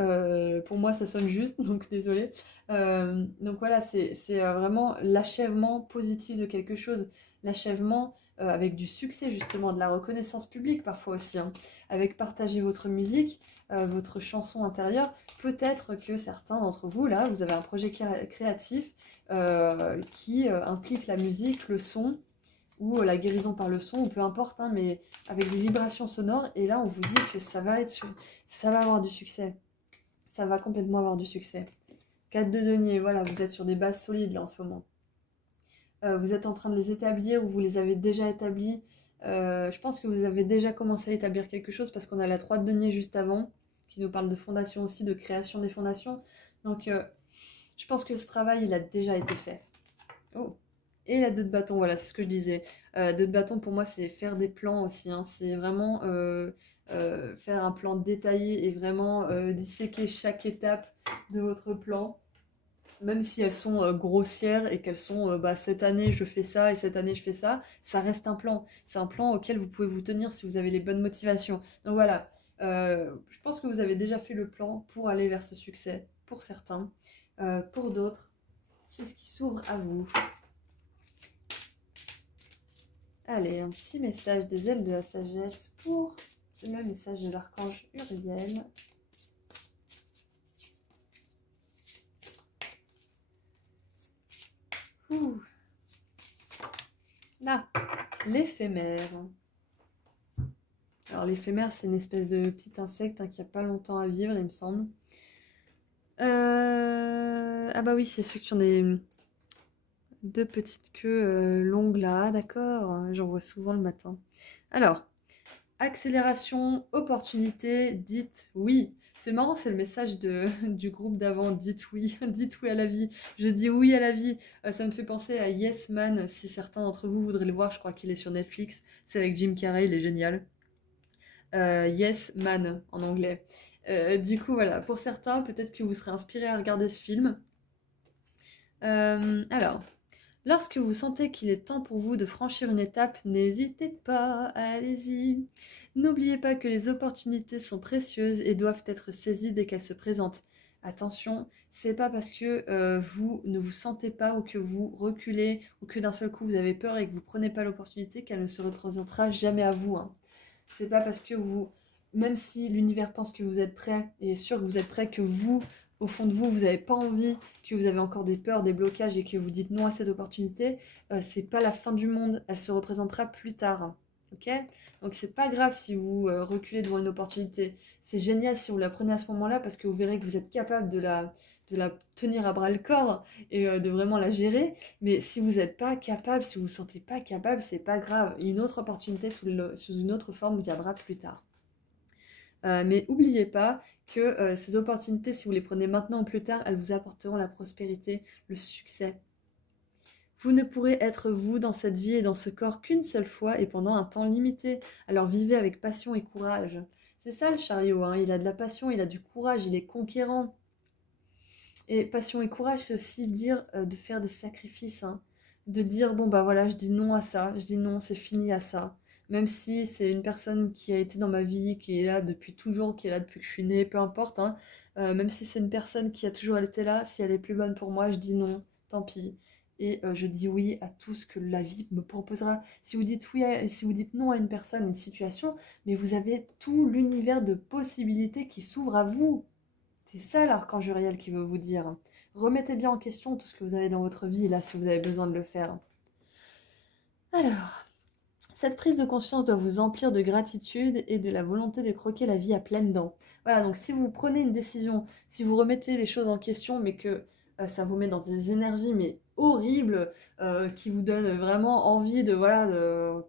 pour moi ça sonne juste, donc désolé. Donc voilà, c'est vraiment l'achèvement positif de quelque chose. L'achèvement avec du succès justement, de la reconnaissance publique parfois aussi, hein. Avec partager votre musique, votre chanson intérieure. Peut-être que certains d'entre vous, là, vous avez un projet créatif qui implique la musique, le son, ou la guérison par le son, ou peu importe, hein, mais avec des vibrations sonores. Et là, on vous dit que ça va avoir du succès. Ça va complètement avoir du succès. 4 de denier, voilà, vous êtes sur des bases solides là en ce moment. Vous êtes en train de les établir ou vous les avez déjà établis. Je pense que vous avez déjà commencé à établir quelque chose parce qu'on a la 3 de denier juste avant, qui nous parle de fondation aussi, de création des fondations. Donc, je pense que ce travail, il a déjà été fait. Oh. Et la 2 de bâton, voilà, c'est ce que je disais. 2 de bâton, pour moi, c'est faire des plans aussi, hein. C'est vraiment faire un plan détaillé et vraiment disséquer chaque étape de votre plan. Même si elles sont grossières et qu'elles sont cette année je fais ça et cette année je fais ça, ça reste un plan. C'est un plan auquel vous pouvez vous tenir si vous avez les bonnes motivations. Donc voilà, je pense que vous avez déjà fait le plan pour aller vers ce succès, pour certains. Pour d'autres, c'est ce qui s'ouvre à vous. Allez, un petit message des ailes de la sagesse pour le message de l'archange Uriel. Ouh. Là, l'éphémère. Alors l'éphémère, c'est une espèce de petit insecte hein, qui n'a pas longtemps à vivre, il me semble. Ah bah oui, c'est ceux qui ont des deux petites queues longues là, d'accord. J'en vois souvent le matin. Alors, accélération, opportunité, dites oui. C'est marrant, c'est le message du groupe d'avant, dites oui, dites oui à la vie. Je dis oui à la vie. Ça me fait penser à Yes Man, si certains d'entre vous voudraient le voir, je crois qu'il est sur Netflix. C'est avec Jim Carrey, il est génial. Yes Man en anglais. Du coup, voilà, pour certains, peut-être que vous serez inspiré à regarder ce film. Alors, lorsque vous sentez qu'il est temps pour vous de franchir une étape, n'hésitez pas, allez-y. N'oubliez pas que les opportunités sont précieuses et doivent être saisies dès qu'elles se présentent. Attention, c'est pas parce que vous ne vous sentez pas ou que vous reculez ou que d'un seul coup vous avez peur et que vous prenez pas l'opportunité qu'elle ne se représentera jamais à vous, hein. C'est pas parce que vous, même si l'univers pense que vous êtes prêt et est sûr que vous êtes prêt, que vous, au fond de vous, vous n'avez pas envie, que vous avez encore des peurs, des blocages et que vous dites non à cette opportunité, c'est pas la fin du monde, elle se représentera plus tard. Ok? Donc c'est pas grave si vous reculez devant une opportunité. C'est génial si vous la prenez à ce moment-là parce que vous verrez que vous êtes capable de la tenir à bras le corps et de vraiment la gérer. Mais si vous n'êtes pas capable, si vous ne vous sentez pas capable, c'est pas grave. Une autre opportunité sous une autre forme viendra plus tard. Mais n'oubliez pas que ces opportunités, si vous les prenez maintenant ou plus tard, elles vous apporteront la prospérité, le succès. Vous ne pourrez être vous dans cette vie et dans ce corps qu'une seule fois et pendant un temps limité. Alors vivez avec passion et courage. C'est ça le chariot, hein. Il a de la passion, il a du courage, il est conquérant. Et passion et courage, c'est aussi dire de faire des sacrifices, hein. De dire, bon bah voilà, je dis non à ça, je dis non, c'est fini à ça. Même si c'est une personne qui a été dans ma vie, qui est là depuis toujours, qui est là depuis que je suis née, peu importe, hein. Même si c'est une personne qui a toujours été là, si elle est plus bonne pour moi, je dis non, tant pis. Et je dis oui à tout ce que la vie me proposera. Si vous dites oui, si vous dites non à une personne, une situation, mais vous avez tout l'univers de possibilités qui s'ouvre à vous. C'est ça l'archange Uriel qui veut vous dire. Remettez bien en question tout ce que vous avez dans votre vie, là, si vous avez besoin de le faire. Alors, cette prise de conscience doit vous emplir de gratitude et de la volonté de croquer la vie à pleines dents. Voilà, donc si vous prenez une décision, si vous remettez les choses en question, mais que ça vous met dans des énergies mais horribles, qui vous donnent vraiment envie de, voilà,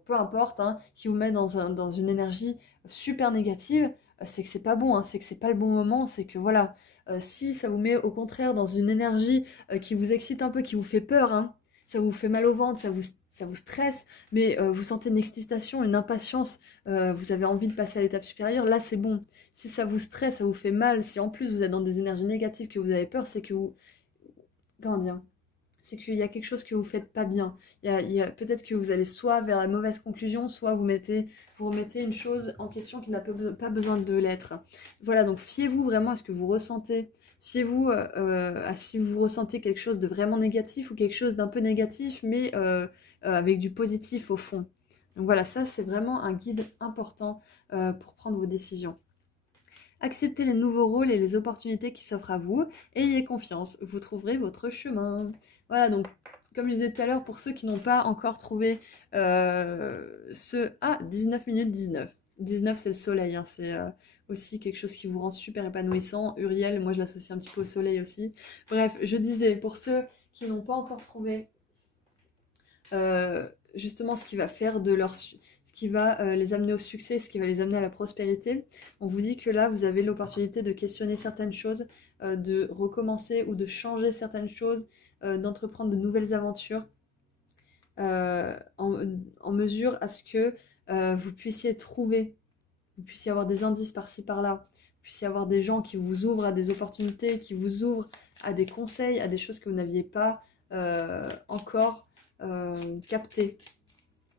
peu importe, hein, qui vous met dans une énergie super négative, c'est que c'est pas bon, hein, c'est que c'est pas le bon moment, c'est que voilà, si ça vous met au contraire dans une énergie qui vous excite un peu, qui vous fait peur, hein, ça vous fait mal au ventre, ça vous stresse, mais vous sentez une excitation, une impatience, vous avez envie de passer à l'étape supérieure, là c'est bon. Si ça vous stresse, ça vous fait mal, si en plus vous êtes dans des énergies négatives, que vous avez peur, c'est que vous... Comment dire? C'est qu'il y a quelque chose que vous faites pas bien. Peut-être que vous allez soit vers la mauvaise conclusion, soit vous remettez une chose en question qui n'a pas besoin de l'être. Voilà, donc fiez-vous vraiment à ce que vous ressentez. Fiez-vous à si vous ressentez quelque chose de vraiment négatif ou quelque chose d'un peu négatif, mais avec du positif au fond. Donc voilà, ça c'est vraiment un guide important pour prendre vos décisions. Acceptez les nouveaux rôles et les opportunités qui s'offrent à vous. Ayez confiance, vous trouverez votre chemin. Voilà, donc comme je disais tout à l'heure, pour ceux qui n'ont pas encore trouvé Ah, 19 minutes 19. 19, c'est le soleil, hein. C'est aussi quelque chose qui vous rend super épanouissant. Uriel, moi je l'associe un petit peu au soleil aussi. Bref, je disais, pour ceux qui n'ont pas encore trouvé justement ce qui va faire de leur... ce qui va les amener au succès, ce qui va les amener à la prospérité. On vous dit que là, vous avez l'opportunité de questionner certaines choses, de recommencer ou de changer certaines choses, d'entreprendre de nouvelles aventures, en mesure à ce que vous puissiez trouver, vous puissiez avoir des indices par-ci par-là, vous puissiez avoir des gens qui vous ouvrent à des opportunités, qui vous ouvrent à des conseils, à des choses que vous n'aviez pas encore captées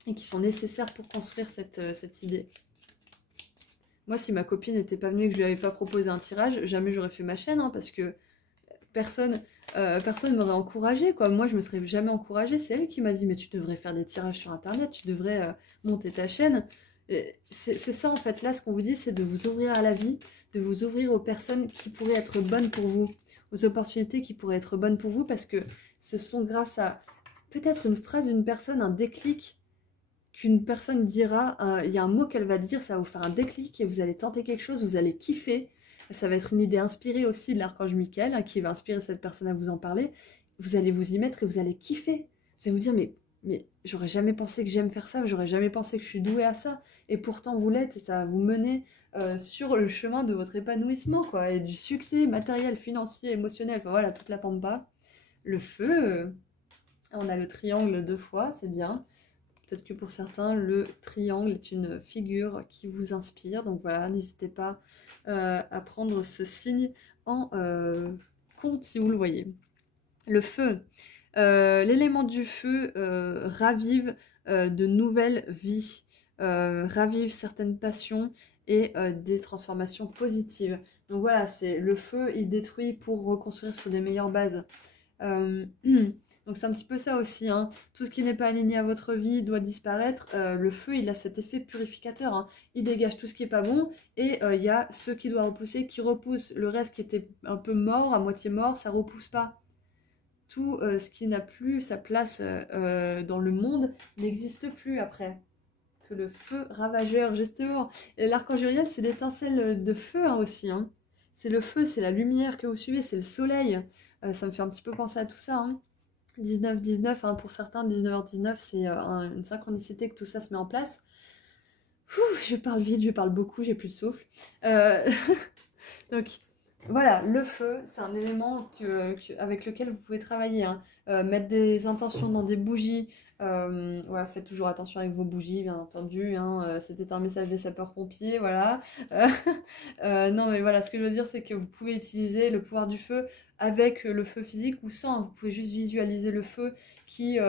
et qui sont nécessaires pour construire cette idée. Moi, si ma copine n'était pas venue et que je lui avais pas proposé un tirage, jamais j'aurais fait ma chaîne, hein, parce que personne m'aurait encouragée, quoi. Moi, je me serais jamais encouragée. C'est elle qui m'a dit, mais tu devrais faire des tirages sur Internet, tu devrais monter ta chaîne. C'est ça, en fait. Là, ce qu'on vous dit, c'est de vous ouvrir à la vie, de vous ouvrir aux personnes qui pourraient être bonnes pour vous, aux opportunités qui pourraient être bonnes pour vous, parce que ce sont grâce à peut-être une phrase d'une personne, un déclic, qu'une personne dira, il y a un mot qu'elle va dire, ça va vous faire un déclic et vous allez tenter quelque chose, vous allez kiffer. Ça va être une idée inspirée aussi de l'archange Michael, hein, qui va inspirer cette personne à vous en parler. Vous allez vous y mettre et vous allez kiffer. Vous allez vous dire, mais j'aurais jamais pensé que j'aime faire ça, j'aurais jamais pensé que je suis douée à ça. Et pourtant vous l'êtes et ça va vous mener sur le chemin de votre épanouissement, quoi, et du succès matériel, financier, émotionnel, enfin voilà, toute la pampa. Le feu, on a le triangle 2 fois, c'est bien. Peut-être que pour certains, le triangle est une figure qui vous inspire. Donc voilà, n'hésitez pas à prendre ce signe en compte si vous le voyez. Le feu. L'élément du feu ravive de nouvelles vies, ravive certaines passions et des transformations positives. Donc voilà, c'est le feu, il détruit pour reconstruire sur des meilleures bases. Donc c'est un petit peu ça aussi, hein. Tout ce qui n'est pas aligné à votre vie doit disparaître. Le feu, il a cet effet purificateur, hein. Il dégage tout ce qui n'est pas bon et il y a ce qui doit repousser qui repousse. Le reste qui était un peu mort, à moitié mort, ça repousse pas. Tout ce qui n'a plus sa place dans le monde n'existe plus après. Que le feu ravageur, justement. L'archange Uriel, c'est l'étincelle de feu, hein, aussi, hein. C'est le feu, c'est la lumière que vous suivez, c'est le soleil. Ça me fait un petit peu penser à tout ça, hein. 19-19, hein, pour certains, 19h19, c'est une synchronicité que tout ça se met en place. Je parle vite, je parle beaucoup, j'ai plus de souffle. Donc voilà, le feu, c'est un élément avec lequel vous pouvez travailler, hein. Mettre des intentions dans des bougies. Voilà, faites toujours attention avec vos bougies, bien entendu, hein. C'était un message des sapeurs-pompiers, voilà. Non, mais voilà, ce que je veux dire, c'est que vous pouvez utiliser le pouvoir du feu avec le feu physique ou sans. Vous pouvez juste visualiser le feu qui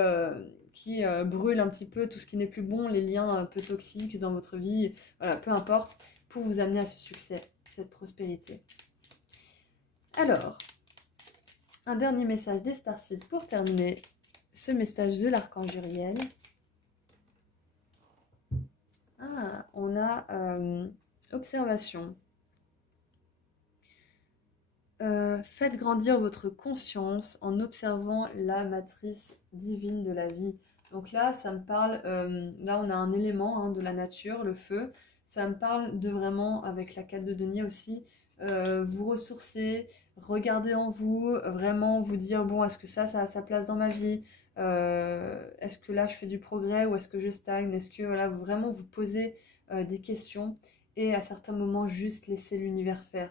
brûle un petit peu tout ce qui n'est plus bon, les liens un peu toxiques dans votre vie, voilà, peu importe, pour vous amener à ce succès, cette prospérité. Alors, un dernier message des Starseeds pour terminer ce message de l'archange Uriel. Ah, on a observation. Faites grandir votre conscience en observant la matrice divine de la vie. Donc là, ça me parle, là on a un élément, hein, de la nature, le feu. Ça me parle de vraiment, avec la carte de denier aussi, vous ressourcer, regarder en vous, vraiment vous dire, bon, est-ce que ça a sa place dans ma vie? Est-ce que là je fais du progrès ou est-ce que je stagne? Est-ce que voilà, vraiment vous posez des questions et à certains moments juste laisser l'univers faire.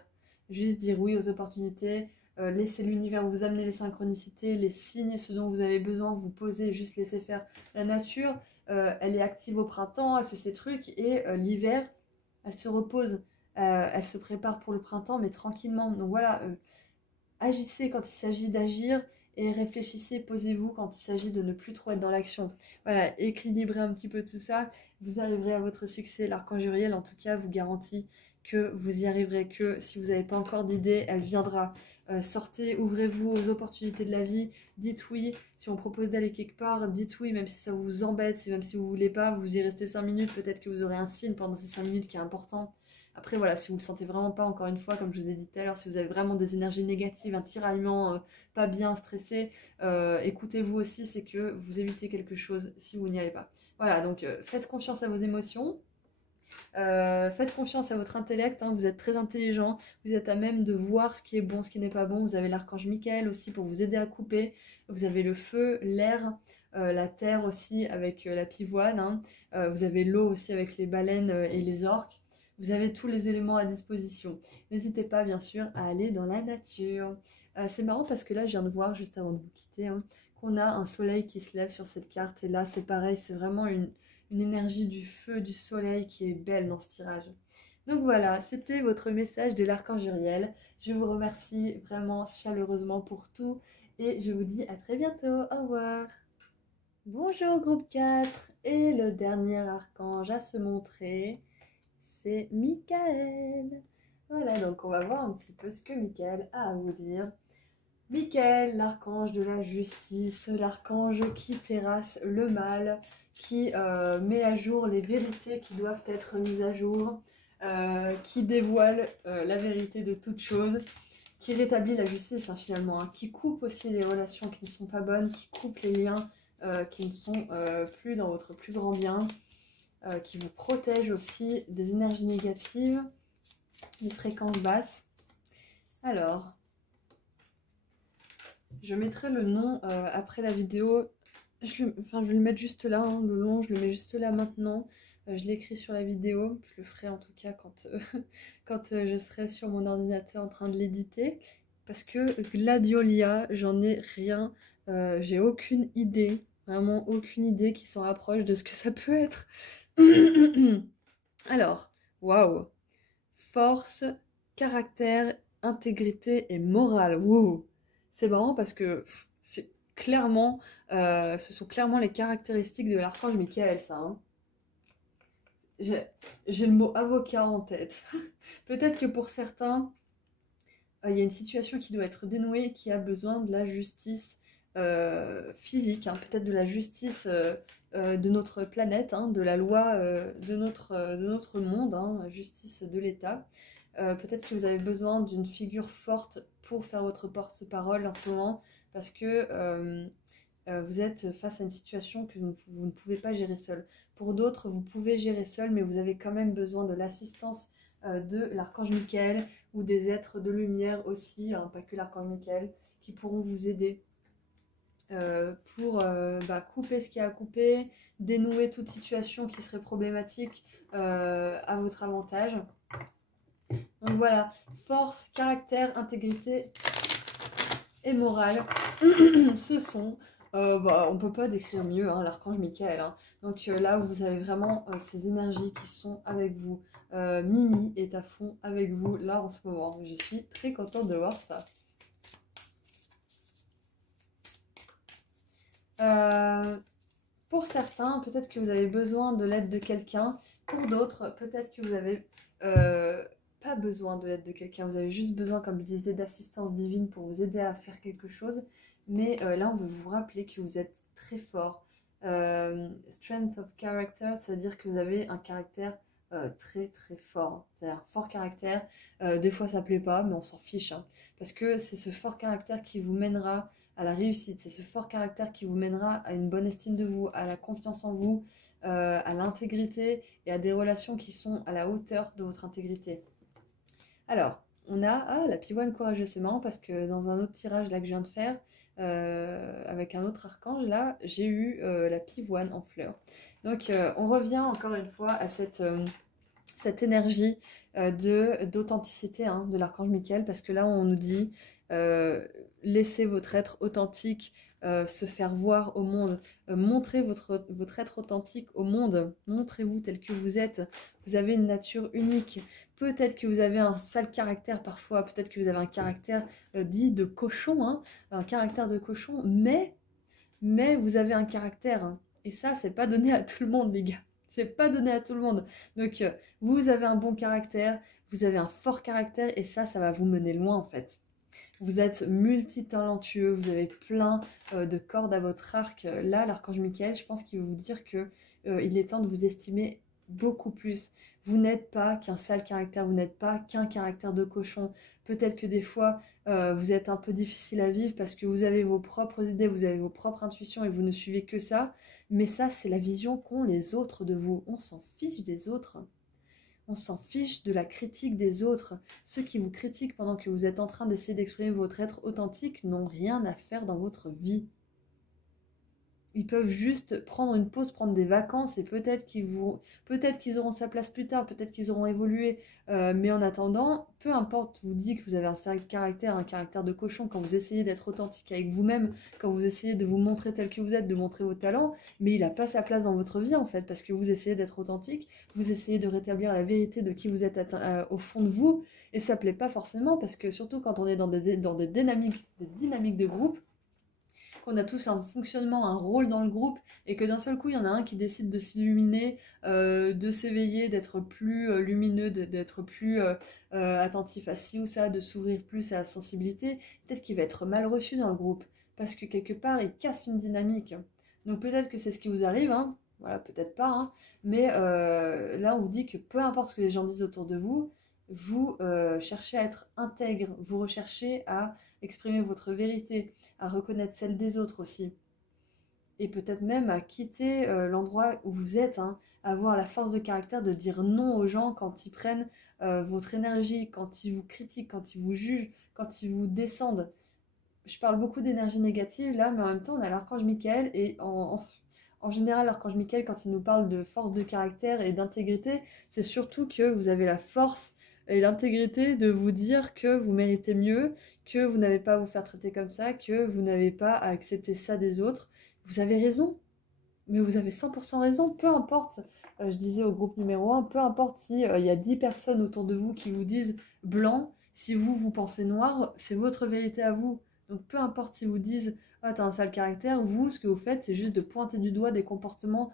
Juste dire oui aux opportunités, laissez l'univers vous amener les synchronicités, les signes, ce dont vous avez besoin, vous posez, juste laissez faire la nature. Elle est active au printemps, elle fait ses trucs, et l'hiver, elle se repose, elle se prépare pour le printemps, mais tranquillement. Donc voilà, agissez quand il s'agit d'agir, et réfléchissez, posez-vous quand il s'agit de ne plus trop être dans l'action. Voilà, équilibrez un petit peu tout ça, vous arriverez à votre succès. L'archange Uriel, en tout cas, vous garantit que vous y arriverez, que si vous n'avez pas encore d'idée, elle viendra. Sortez, ouvrez-vous aux opportunités de la vie, dites oui. Si on propose d'aller quelque part, dites oui, même si ça vous embête, même si vous voulez pas, vous y restez 5 minutes, peut-être que vous aurez un signe pendant ces 5 minutes qui est important. Après, voilà, si vous ne le sentez vraiment pas, encore une fois, comme je vous ai dit tout à l'heure, si vous avez vraiment des énergies négatives, un tiraillement, pas bien, stressé, écoutez-vous aussi, c'est que vous évitez quelque chose si vous n'y allez pas. Voilà, donc faites confiance à vos émotions, faites confiance à votre intellect, hein, vous êtes très intelligent, vous êtes à même de voir ce qui est bon, ce qui n'est pas bon. Vous avez l'archange Michael aussi pour vous aider à couper, vous avez le feu, l'air, la terre aussi avec la pivoine, hein. Vous avez l'eau aussi avec les baleines et les orques. Vous avez tous les éléments à disposition. N'hésitez pas, bien sûr, à aller dans la nature. C'est marrant parce que là, je viens de voir, juste avant de vous quitter, hein, qu'on a un soleil qui se lève sur cette carte. Et là, c'est pareil, c'est vraiment une énergie du feu, du soleil qui est belle dans ce tirage. Donc voilà, c'était votre message de l'archange Uriel. Je vous remercie vraiment chaleureusement pour tout et je vous dis à très bientôt. Au revoir. Bonjour groupe 4, et le dernier archange à se montrer, c'est Michael. Voilà, donc on va voir un petit peu ce que Michael a à vous dire. Michael, l'archange de la justice, l'archange qui terrasse le mal, qui met à jour les vérités qui doivent être mises à jour, qui dévoile la vérité de toute chose, qui rétablit la justice, hein, finalement, hein, qui coupe aussi les relations qui ne sont pas bonnes, qui coupe les liens qui ne sont plus dans votre plus grand bien, qui vous protège aussi des énergies négatives, des fréquences basses. Alors, je mettrai le nom après la vidéo. Je vais le mettre juste là, hein, le nom, je le mets juste là maintenant. Je l'écris sur la vidéo. Je le ferai en tout cas quand, quand je serai sur mon ordinateur en train de l'éditer. Parce que Gladiolia, j'en ai rien. J'ai aucune idée, vraiment aucune idée qui s'en rapproche de ce que ça peut être. Alors, waouh! Force, caractère, intégrité et morale. Wow. C'est marrant parce que c'est clairement, ce sont clairement les caractéristiques de l'archange Michael, ça. Hein. J'ai le mot avocat en tête. Peut-être que pour certains, il y a une situation qui doit être dénouée, qui a besoin de la justice physique, hein, peut-être de la justice de notre planète, hein, de la loi de notre monde, hein, justice de l'État. Peut-être que vous avez besoin d'une figure forte pour faire votre porte-parole en ce moment, parce que vous êtes face à une situation que vous ne pouvez pas gérer seul. Pour d'autres, vous pouvez gérer seul, mais vous avez quand même besoin de l'assistance de l'archange Michael ou des êtres de lumière aussi, hein, pas que l'archange Michael, qui pourront vous aider pour couper ce qu'il y a à couper, dénouer toute situation qui serait problématique à votre avantage. Donc voilà, force, caractère, intégrité et morale, ce sont, on peut pas décrire mieux, hein, l'archange Michael. Hein. Donc là, vous avez vraiment ces énergies qui sont avec vous. Mimi est à fond avec vous là en ce moment. Je suis très contente de voir ça. Pour certains, peut-être que vous avez besoin de l'aide de quelqu'un. Pour d'autres, peut-être que vous avez pas besoin de l'aide de quelqu'un. Vous avez juste besoin, comme je disais, d'assistance divine pour vous aider à faire quelque chose. Mais là, on veut vous rappeler que vous êtes très fort. Strength of character, c'est-à-dire que vous avez un caractère très très fort. Vous avez un fort caractère. Des fois, ça plaît pas, mais on s'en fiche. Hein, parce que c'est ce fort caractère qui vous mènera à la réussite. C'est ce fort caractère qui vous mènera à une bonne estime de vous, à la confiance en vous, à l'intégrité et à des relations qui sont à la hauteur de votre intégrité. Alors, on a la pivoine courageuse. C'est marrant parce que dans un autre tirage là que je viens de faire, avec un autre archange, là, j'ai eu la pivoine en fleurs. Donc, on revient encore une fois à cette énergie d'authenticité, hein, de l'archange Michael, parce que là, on nous dit Laissez votre être authentique se faire voir au monde. Montrez votre être authentique au monde. Montrez-vous tel que vous êtes. Vous avez une nature unique. Peut-être que vous avez un sale caractère parfois. Peut-être que vous avez un caractère dit de cochon, hein, un caractère de cochon, mais vous avez un caractère, hein. Et ça, c'est pas donné à tout le monde, les gars. C'est pas donné à tout le monde. Donc, vous avez un bon caractère, vous avez un fort caractère, et ça va vous mener loin, en fait. Vous êtes multitalentueux, vous avez plein de cordes à votre arc. Là, l'archange Michael, je pense qu'il veut vous dire que il est temps de vous estimer beaucoup plus. Vous n'êtes pas qu'un sale caractère, vous n'êtes pas qu'un caractère de cochon. Peut-être que des fois, vous êtes un peu difficile à vivre parce que vous avez vos propres idées, vous avez vos propres intuitions et vous ne suivez que ça. Mais ça, c'est la vision qu'ont les autres de vous. On s'en fiche des autres. On s'en fiche de la critique des autres. Ceux qui vous critiquent pendant que vous êtes en train d'essayer d'exprimer votre être authentique n'ont rien à faire dans votre vie. Ils peuvent juste prendre une pause, prendre des vacances et peut-être qu'ils auront sa place plus tard, peut-être qu'ils auront évolué. Mais en attendant, peu importe, vous dites que vous avez un caractère de cochon quand vous essayez d'être authentique avec vous-même, quand vous essayez de vous montrer tel que vous êtes, de montrer vos talents, mais il n'a pas sa place dans votre vie en fait, parce que vous essayez d'être authentique, vous essayez de rétablir la vérité de qui vous êtes au fond de vous, et ça plaît pas forcément, parce que surtout quand on est dans des dynamiques de groupe, qu'on a tous un fonctionnement, un rôle dans le groupe, et que d'un seul coup, il y en a un qui décide de s'illuminer, de s'éveiller, d'être plus lumineux, d'être plus attentif à ci ou ça, de s'ouvrir plus à la sensibilité, peut-être qu'il va être mal reçu dans le groupe, parce que quelque part, il casse une dynamique. Donc peut-être que c'est ce qui vous arrive, hein, voilà, peut-être pas, hein, mais là, on vous dit que peu importe ce que les gens disent autour de vous, vous cherchez à être intègre, vous recherchez à exprimer votre vérité, à reconnaître celle des autres aussi. Et peut-être même à quitter l'endroit où vous êtes, hein, à avoir la force de caractère de dire non aux gens quand ils prennent votre énergie, quand ils vous critiquent, quand ils vous jugent, quand ils vous descendent. Je parle beaucoup d'énergie négative là, mais en même temps, on a l'archange Michael et en général, l'archange Michael, quand il nous parle de force de caractère et d'intégrité, c'est surtout que vous avez la force et l'intégrité de vous dire que vous méritez mieux, que vous n'avez pas à vous faire traiter comme ça, que vous n'avez pas à accepter ça des autres. Vous avez raison, mais vous avez 100% raison, peu importe, je disais au groupe numéro 1, peu importe si y a 10 personnes autour de vous qui vous disent blanc, si vous pensez noir, c'est votre vérité à vous. Donc peu importe si vous disent ah, t'as un sale caractère, vous, ce que vous faites, c'est juste de pointer du doigt des comportements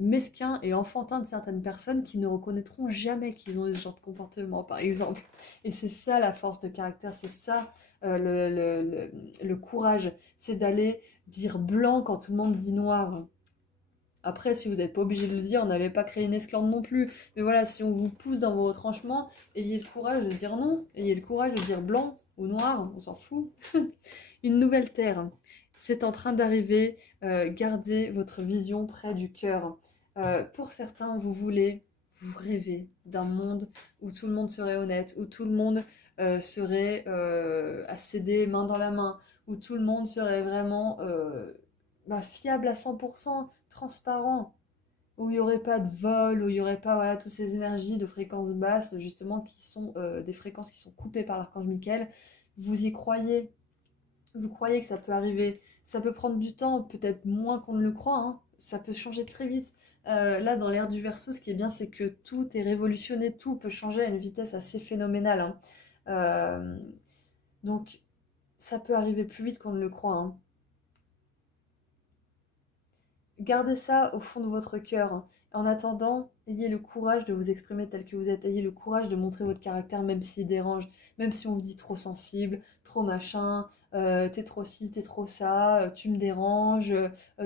mesquins et enfantins de certaines personnes qui ne reconnaîtront jamais qu'ils ont ce genre de comportement, par exemple. Et c'est ça la force de caractère, c'est ça le courage, c'est d'aller dire blanc quand tout le monde dit noir. Après, si vous n'êtes pas obligé de le dire, on n'allait pas créer une esclandre non plus. Mais voilà, si on vous pousse dans vos retranchements, ayez le courage de dire non, ayez le courage de dire blanc ou noir, on s'en fout. Une nouvelle terre, c'est en train d'arriver, gardez votre vision près du cœur. Pour certains, vous rêvez d'un monde où tout le monde serait honnête, où tout le monde serait à céder main dans la main, où tout le monde serait vraiment fiable à 100%, transparent, où il n'y aurait pas de vol, où il n'y aurait pas voilà, toutes ces énergies de fréquences basses, justement, qui sont des fréquences qui sont coupées par l'archange Michael. Vous y croyez, vous croyez que ça peut arriver, ça peut prendre du temps, peut-être moins qu'on ne le croit, hein. Ça peut changer très vite. Là, dans l'ère du Verseau, ce qui est bien, c'est que tout est révolutionné, tout peut changer à une vitesse assez phénoménale, hein. Donc, ça peut arriver plus vite qu'on ne le croit, hein. Gardez ça au fond de votre cœur. En attendant, ayez le courage de vous exprimer tel que vous êtes. Ayez le courage de montrer votre caractère même s'il dérange. Même si on vous dit trop sensible, trop machin, t'es trop ci, t'es trop ça, tu me déranges,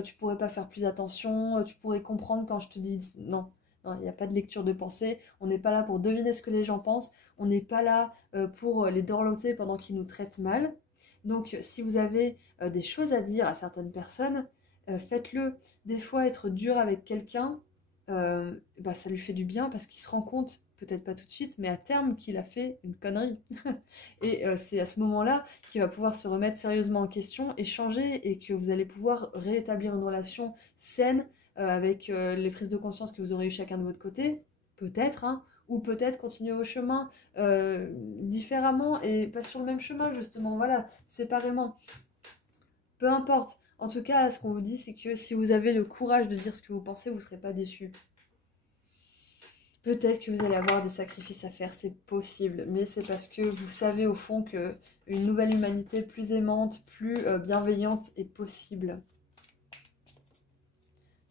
tu pourrais pas faire plus attention, tu pourrais comprendre quand je te dis... Non, non, il n'y a pas de lecture de pensée. On n'est pas là pour deviner ce que les gens pensent. On n'est pas là pour les dorloter pendant qu'ils nous traitent mal. Donc si vous avez des choses à dire à certaines personnes, faites-le. Des fois, être dur avec quelqu'un, ça lui fait du bien parce qu'il se rend compte, peut-être pas tout de suite, mais à terme qu'il a fait une connerie. Et c'est à ce moment-là qu'il va pouvoir se remettre sérieusement en question, échanger, et que vous allez pouvoir rétablir une relation saine avec les prises de conscience que vous aurez eues chacun de votre côté, peut-être, hein, ou peut-être continuer vos chemins différemment et pas sur le même chemin justement, voilà, séparément. Peu importe. En tout cas, ce qu'on vous dit, c'est que si vous avez le courage de dire ce que vous pensez, vous ne serez pas déçus. Peut-être que vous allez avoir des sacrifices à faire, c'est possible, mais c'est parce que vous savez au fond que une nouvelle humanité plus aimante, plus bienveillante est possible.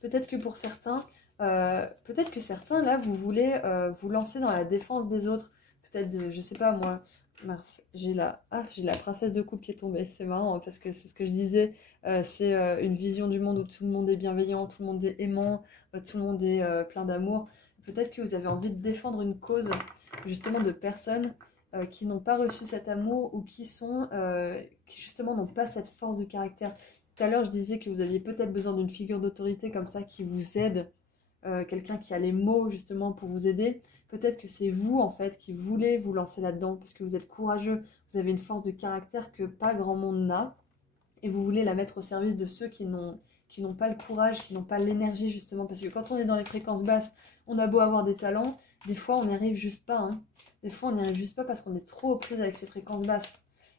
Peut-être que pour certains, peut-être que certains, là, vous voulez vous lancer dans la défense des autres. Peut-être, je sais pas moi, mince, j'ai la princesse de coupe qui est tombée. C'est marrant hein, parce que c'est ce que je disais, c'est une vision du monde où tout le monde est bienveillant, tout le monde est aimant, tout le monde est plein d'amour. Peut-être que vous avez envie de défendre une cause, justement, de personnes qui n'ont pas reçu cet amour ou qui justement n'ont pas cette force de caractère. Tout à l'heure, je disais que vous aviez peut-être besoin d'une figure d'autorité comme ça qui vous aide, quelqu'un qui a les mots justement pour vous aider. Peut-être que c'est vous en fait qui voulez vous lancer là-dedans parce que vous êtes courageux, vous avez une force de caractère que pas grand monde n'a et vous voulez la mettre au service de ceux qui n'ont pas le courage, qui n'ont pas l'énergie justement. Parce que quand on est dans les fréquences basses, on a beau avoir des talents, des fois on n'y arrive juste pas. Hein. Des fois on n'y arrive juste pas parce qu'on est trop aux prises avec ces fréquences basses.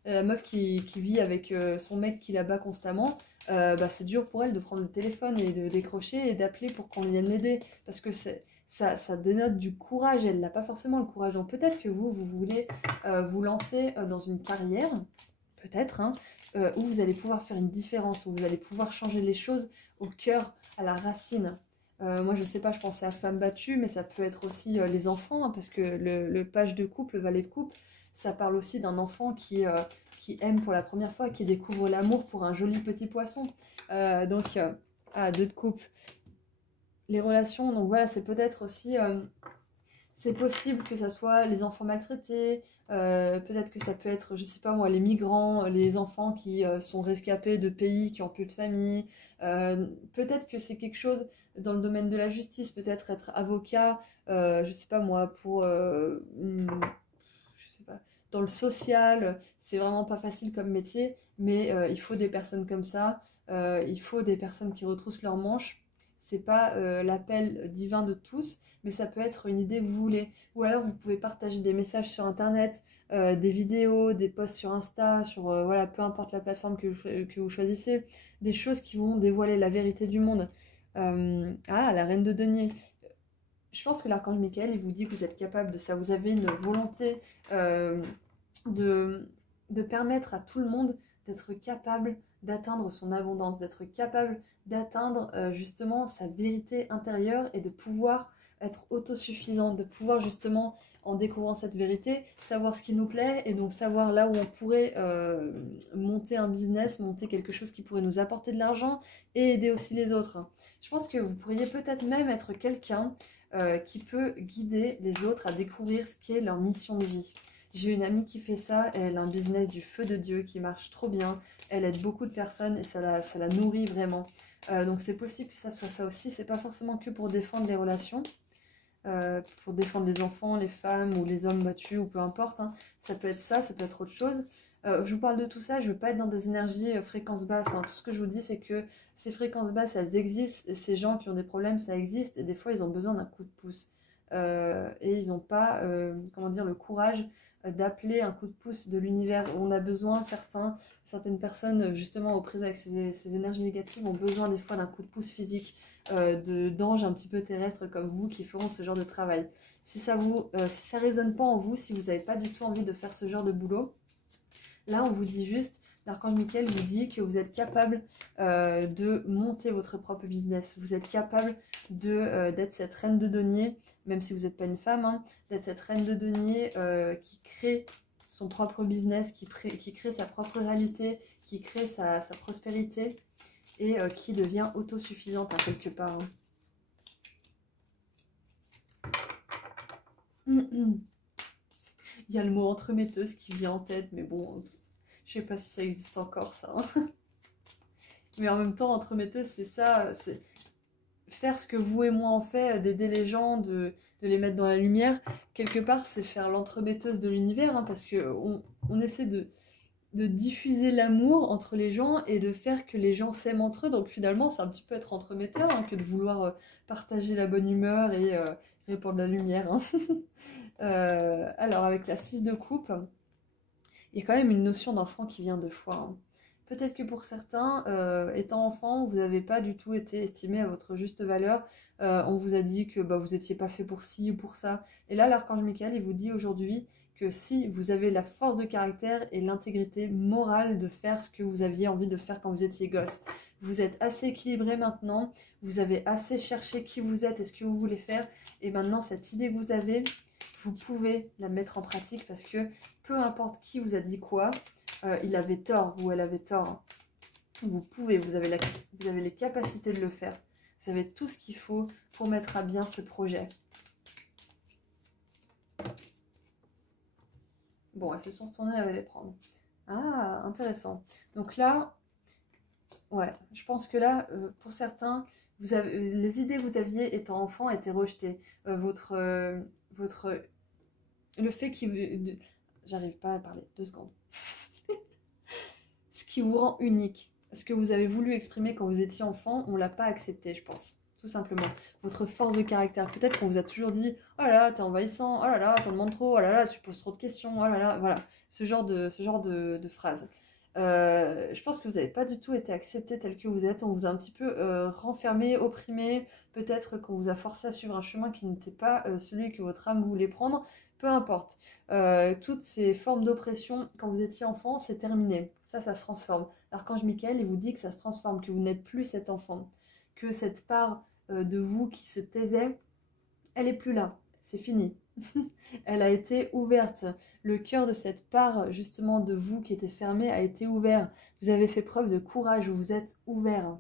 La meuf qui vit avec son mec qui la bat constamment, bah, c'est dur pour elle de prendre le téléphone et de décrocher et d'appeler pour qu'on vienne l'aider. Parce que ça dénote du courage, elle n'a pas forcément le courage. Donc peut-être que vous voulez vous lancer dans une carrière, peut-être, hein, où vous allez pouvoir faire une différence, où vous allez pouvoir changer les choses au cœur, à la racine. Moi, je sais pas, je pensais à Femme battue, mais ça peut être aussi les enfants, hein, parce que le page de couple, le valet de couple, ça parle aussi d'un enfant qui aime pour la première fois, qui découvre l'amour pour un joli petit poisson. Deux de couple. Les relations, donc voilà, c'est peut-être aussi... c'est possible que ça soit les enfants maltraités, peut-être que ça peut être, je sais pas moi, les migrants, les enfants qui sont rescapés de pays qui n'ont plus de famille. Peut-être que c'est quelque chose dans le domaine de la justice, peut-être être avocat, je sais pas moi, je sais pas, dans le social, c'est vraiment pas facile comme métier, mais il faut des personnes comme ça, il faut des personnes qui retroussent leurs manches. C'est pas l'appel divin de tous, mais ça peut être une idée que vous voulez. Ou alors vous pouvez partager des messages sur internet, des vidéos, des posts sur Insta, sur voilà, peu importe la plateforme que vous choisissez, des choses qui vont dévoiler la vérité du monde. La reine de denier. Je pense que l'archange Michael, il vous dit que vous êtes capable de ça. Vous avez une volonté euh, de permettre à tout le monde d'être capable d'atteindre son abondance, d'être capable d'atteindre justement sa vérité intérieure et de pouvoir être autosuffisant, de pouvoir justement, en découvrant cette vérité, savoir ce qui nous plaît et donc savoir là où on pourrait monter un business, monter quelque chose qui pourrait nous apporter de l'argent et aider aussi les autres. Je pense que vous pourriez peut-être même être quelqu'un qui peut guider les autres à découvrir ce qu'est leur mission de vie. J'ai une amie qui fait ça, elle a un business du feu de Dieu qui marche trop bien, elle aide beaucoup de personnes et ça la nourrit vraiment. Donc c'est possible que ça soit ça aussi, c'est pas forcément que pour défendre les relations, pour défendre les enfants, les femmes ou les hommes battus ou peu importe, hein. Ça peut être ça, ça peut être autre chose. Je vous parle de tout ça, je veux pas être dans des énergies fréquences basses, hein. Tout ce que je vous dis c'est que ces fréquences basses elles existent, et ces gens qui ont des problèmes ça existe et des fois ils ont besoin d'un coup de pouce. Et ils n'ont pas comment dire, le courage d'appeler un coup de pouce de l'univers. On a besoin, certaines personnes justement aux prises avec ces énergies négatives ont besoin des fois d'un coup de pouce physique, d'anges un petit peu terrestres comme vous qui feront ce genre de travail. Si ça résonne pas en vous, si vous n'avez pas du tout envie de faire ce genre de boulot, là on vous dit juste, l'archange Michael vous dit que vous êtes capable de monter votre propre business, vous êtes capable d'être cette reine de denier, même si vous n'êtes pas une femme, hein, d'être cette reine de denier qui crée son propre business, qui crée sa propre réalité, qui crée sa prospérité et qui devient autosuffisante à quelque part. Il y a le mot entremetteuse qui vient en tête, mais bon, je sais pas si ça existe encore ça. Hein. Mais en même temps, entremetteuse, c'est ça, c'est faire ce que vous et moi on fait, d'aider les gens, de les mettre dans la lumière. Quelque part, c'est faire l'entremetteuse de l'univers, hein, parce que on essaie de diffuser l'amour entre les gens et de faire que les gens s'aiment entre eux. Donc finalement, c'est un petit peu être entremetteur hein, que de vouloir partager la bonne humeur et répandre la lumière. Hein. Alors avec la 6 de coupe, il y a quand même une notion d'enfant qui vient deux fois. Hein. Peut-être que pour certains, étant enfant, vous n'avez pas du tout été estimé à votre juste valeur. On vous a dit que bah, vous n'étiez pas fait pour ci ou pour ça. Et là, l'archange Michael, il vous dit aujourd'hui que si vous avez la force de caractère et l'intégrité morale de faire ce que vous aviez envie de faire quand vous étiez gosse, vous êtes assez équilibré maintenant, vous avez assez cherché qui vous êtes et ce que vous voulez faire, et maintenant cette idée que vous avez, vous pouvez la mettre en pratique parce que peu importe qui vous a dit quoi, il avait tort ou elle avait tort. Vous pouvez, vous avez les capacités de le faire. Vous avez tout ce qu'il faut pour mettre à bien ce projet. Bon, elles se sont retournées, elles allaient les prendre. Ah, intéressant. Donc là, ouais, je pense que là, pour certains, les idées que vous aviez étant enfant étaient rejetées. Le fait qu'il... J'arrive pas à parler, 2 secondes. Ce qui vous rend unique, ce que vous avez voulu exprimer quand vous étiez enfant, on l'a pas accepté, je pense. Tout simplement. Votre force de caractère. Peut-être qu'on vous a toujours dit « Oh là là, t'es envahissant. Oh là là, t'en demandes trop. Oh là là, tu poses trop de questions. Oh là là. » Voilà, ce genre de phrases. Je pense que vous n'avez pas du tout été accepté tel que vous êtes. On vous a un petit peu renfermé, opprimé. Peut-être qu'on vous a forcé à suivre un chemin qui n'était pas celui que votre âme voulait prendre. Peu importe. Toutes ces formes d'oppression, quand vous étiez enfant, c'est terminé. Ça se transforme. L'archange Michael, il vous dit que ça se transforme, que vous n'êtes plus cet enfant. Que cette part de vous qui se taisait, elle est plus là. C'est fini. Elle a été ouverte. Le cœur de cette part, justement, de vous qui était fermée, a été ouvert. Vous avez fait preuve de courage, vous êtes ouvert.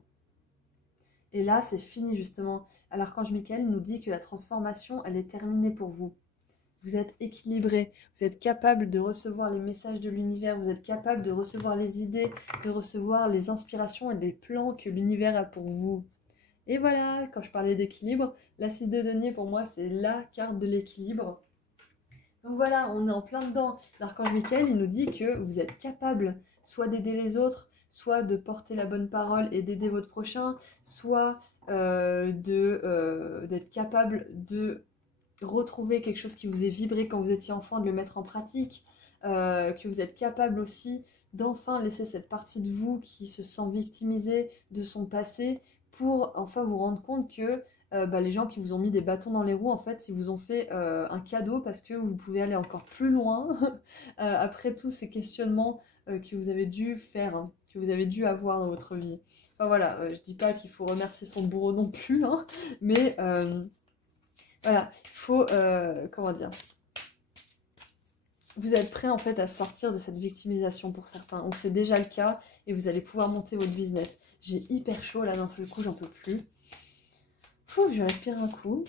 Et là, c'est fini, justement. L'archange Michael nous dit que la transformation, elle est terminée pour vous. Vous êtes équilibré, vous êtes capable de recevoir les messages de l'univers, vous êtes capable de recevoir les idées, de recevoir les inspirations et les plans que l'univers a pour vous. Et voilà, quand je parlais d'équilibre, la 6 de denier pour moi c'est la carte de l'équilibre. Donc voilà, on est en plein dedans. L'archange Michael, il nous dit que vous êtes capable soit d'aider les autres, soit de porter la bonne parole et d'aider votre prochain, soit d'être capable de retrouver quelque chose qui vous est vibré quand vous étiez enfant, de le mettre en pratique, que vous êtes capable aussi d'enfin laisser cette partie de vous qui se sent victimisée de son passé pour enfin vous rendre compte que les gens qui vous ont mis des bâtons dans les roues, en fait, ils vous ont fait un cadeau parce que vous pouvez aller encore plus loin après tous ces questionnements que vous avez dû faire, hein, que vous avez dû avoir dans votre vie. Enfin voilà, je dis pas qu'il faut remercier son bourreau non plus, hein, mais voilà, il faut, comment dire, vous êtes prêt en fait à sortir de cette victimisation pour certains, ou c'est déjà le cas, et vous allez pouvoir monter votre business. J'ai hyper chaud là d'un seul coup, j'en peux plus. Je respire un coup.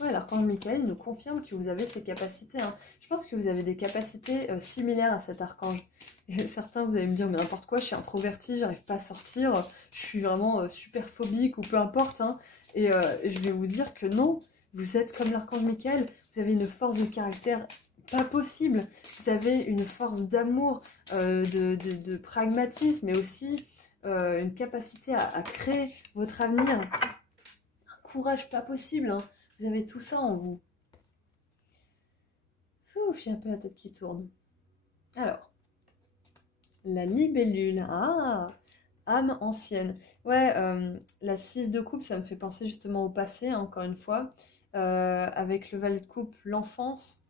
Ouais, l'archange Michael nous confirme que vous avez ces capacités. Hein. Je pense que vous avez des capacités similaires à cet archange. Et certains, vous allez me dire, mais n'importe quoi, je suis introvertie, j'arrive pas à sortir, je suis vraiment super phobique ou peu importe. Hein. Et je vais vous dire que non, vous êtes comme l'archange Michael, vous avez une force de caractère pas possible. Vous avez une force d'amour, de pragmatisme, mais aussi une capacité à créer votre avenir. Un courage pas possible, hein. Vous avez tout ça en vous. J'ai un peu la tête qui tourne. Alors, la libellule. Ah, âme ancienne. Ouais, la 6 de coupe, ça me fait penser justement au passé, hein, encore une fois. Avec le valet de coupe, l'enfance.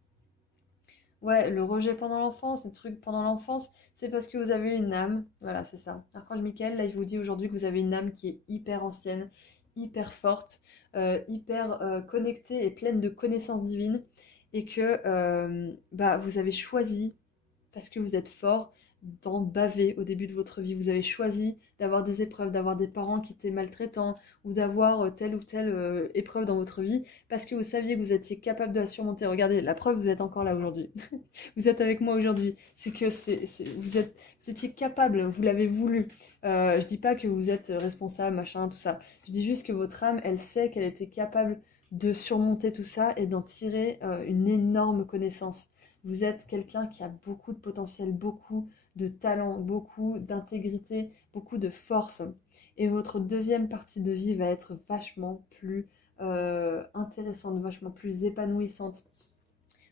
Ouais, le rejet pendant l'enfance, les trucs pendant l'enfance, c'est parce que vous avez une âme. Voilà, c'est ça. L'archange Michael, là, il vous dit aujourd'hui que vous avez une âme qui est hyper ancienne, hyper forte, hyper connectée et pleine de connaissances divines. Et que vous avez choisi, parce que vous êtes fort, d'en baver au début de votre vie. Vous avez choisi d'avoir des épreuves, d'avoir des parents qui étaient maltraitants ou d'avoir telle ou telle épreuve dans votre vie parce que vous saviez que vous étiez capable de la surmonter. Regardez, la preuve, vous êtes encore là aujourd'hui. Vous êtes avec moi aujourd'hui. C'est que vous étiez capable, vous l'avez voulu. Je dis pas que vous êtes responsable, machin, tout ça. Je dis juste que votre âme, elle sait qu'elle était capable de surmonter tout ça et d'en tirer une énorme connaissance. Vous êtes quelqu'un qui a beaucoup de potentiel, beaucoup de talent, beaucoup d'intégrité, beaucoup de force. Et votre deuxième partie de vie va être vachement plus intéressante, vachement plus épanouissante.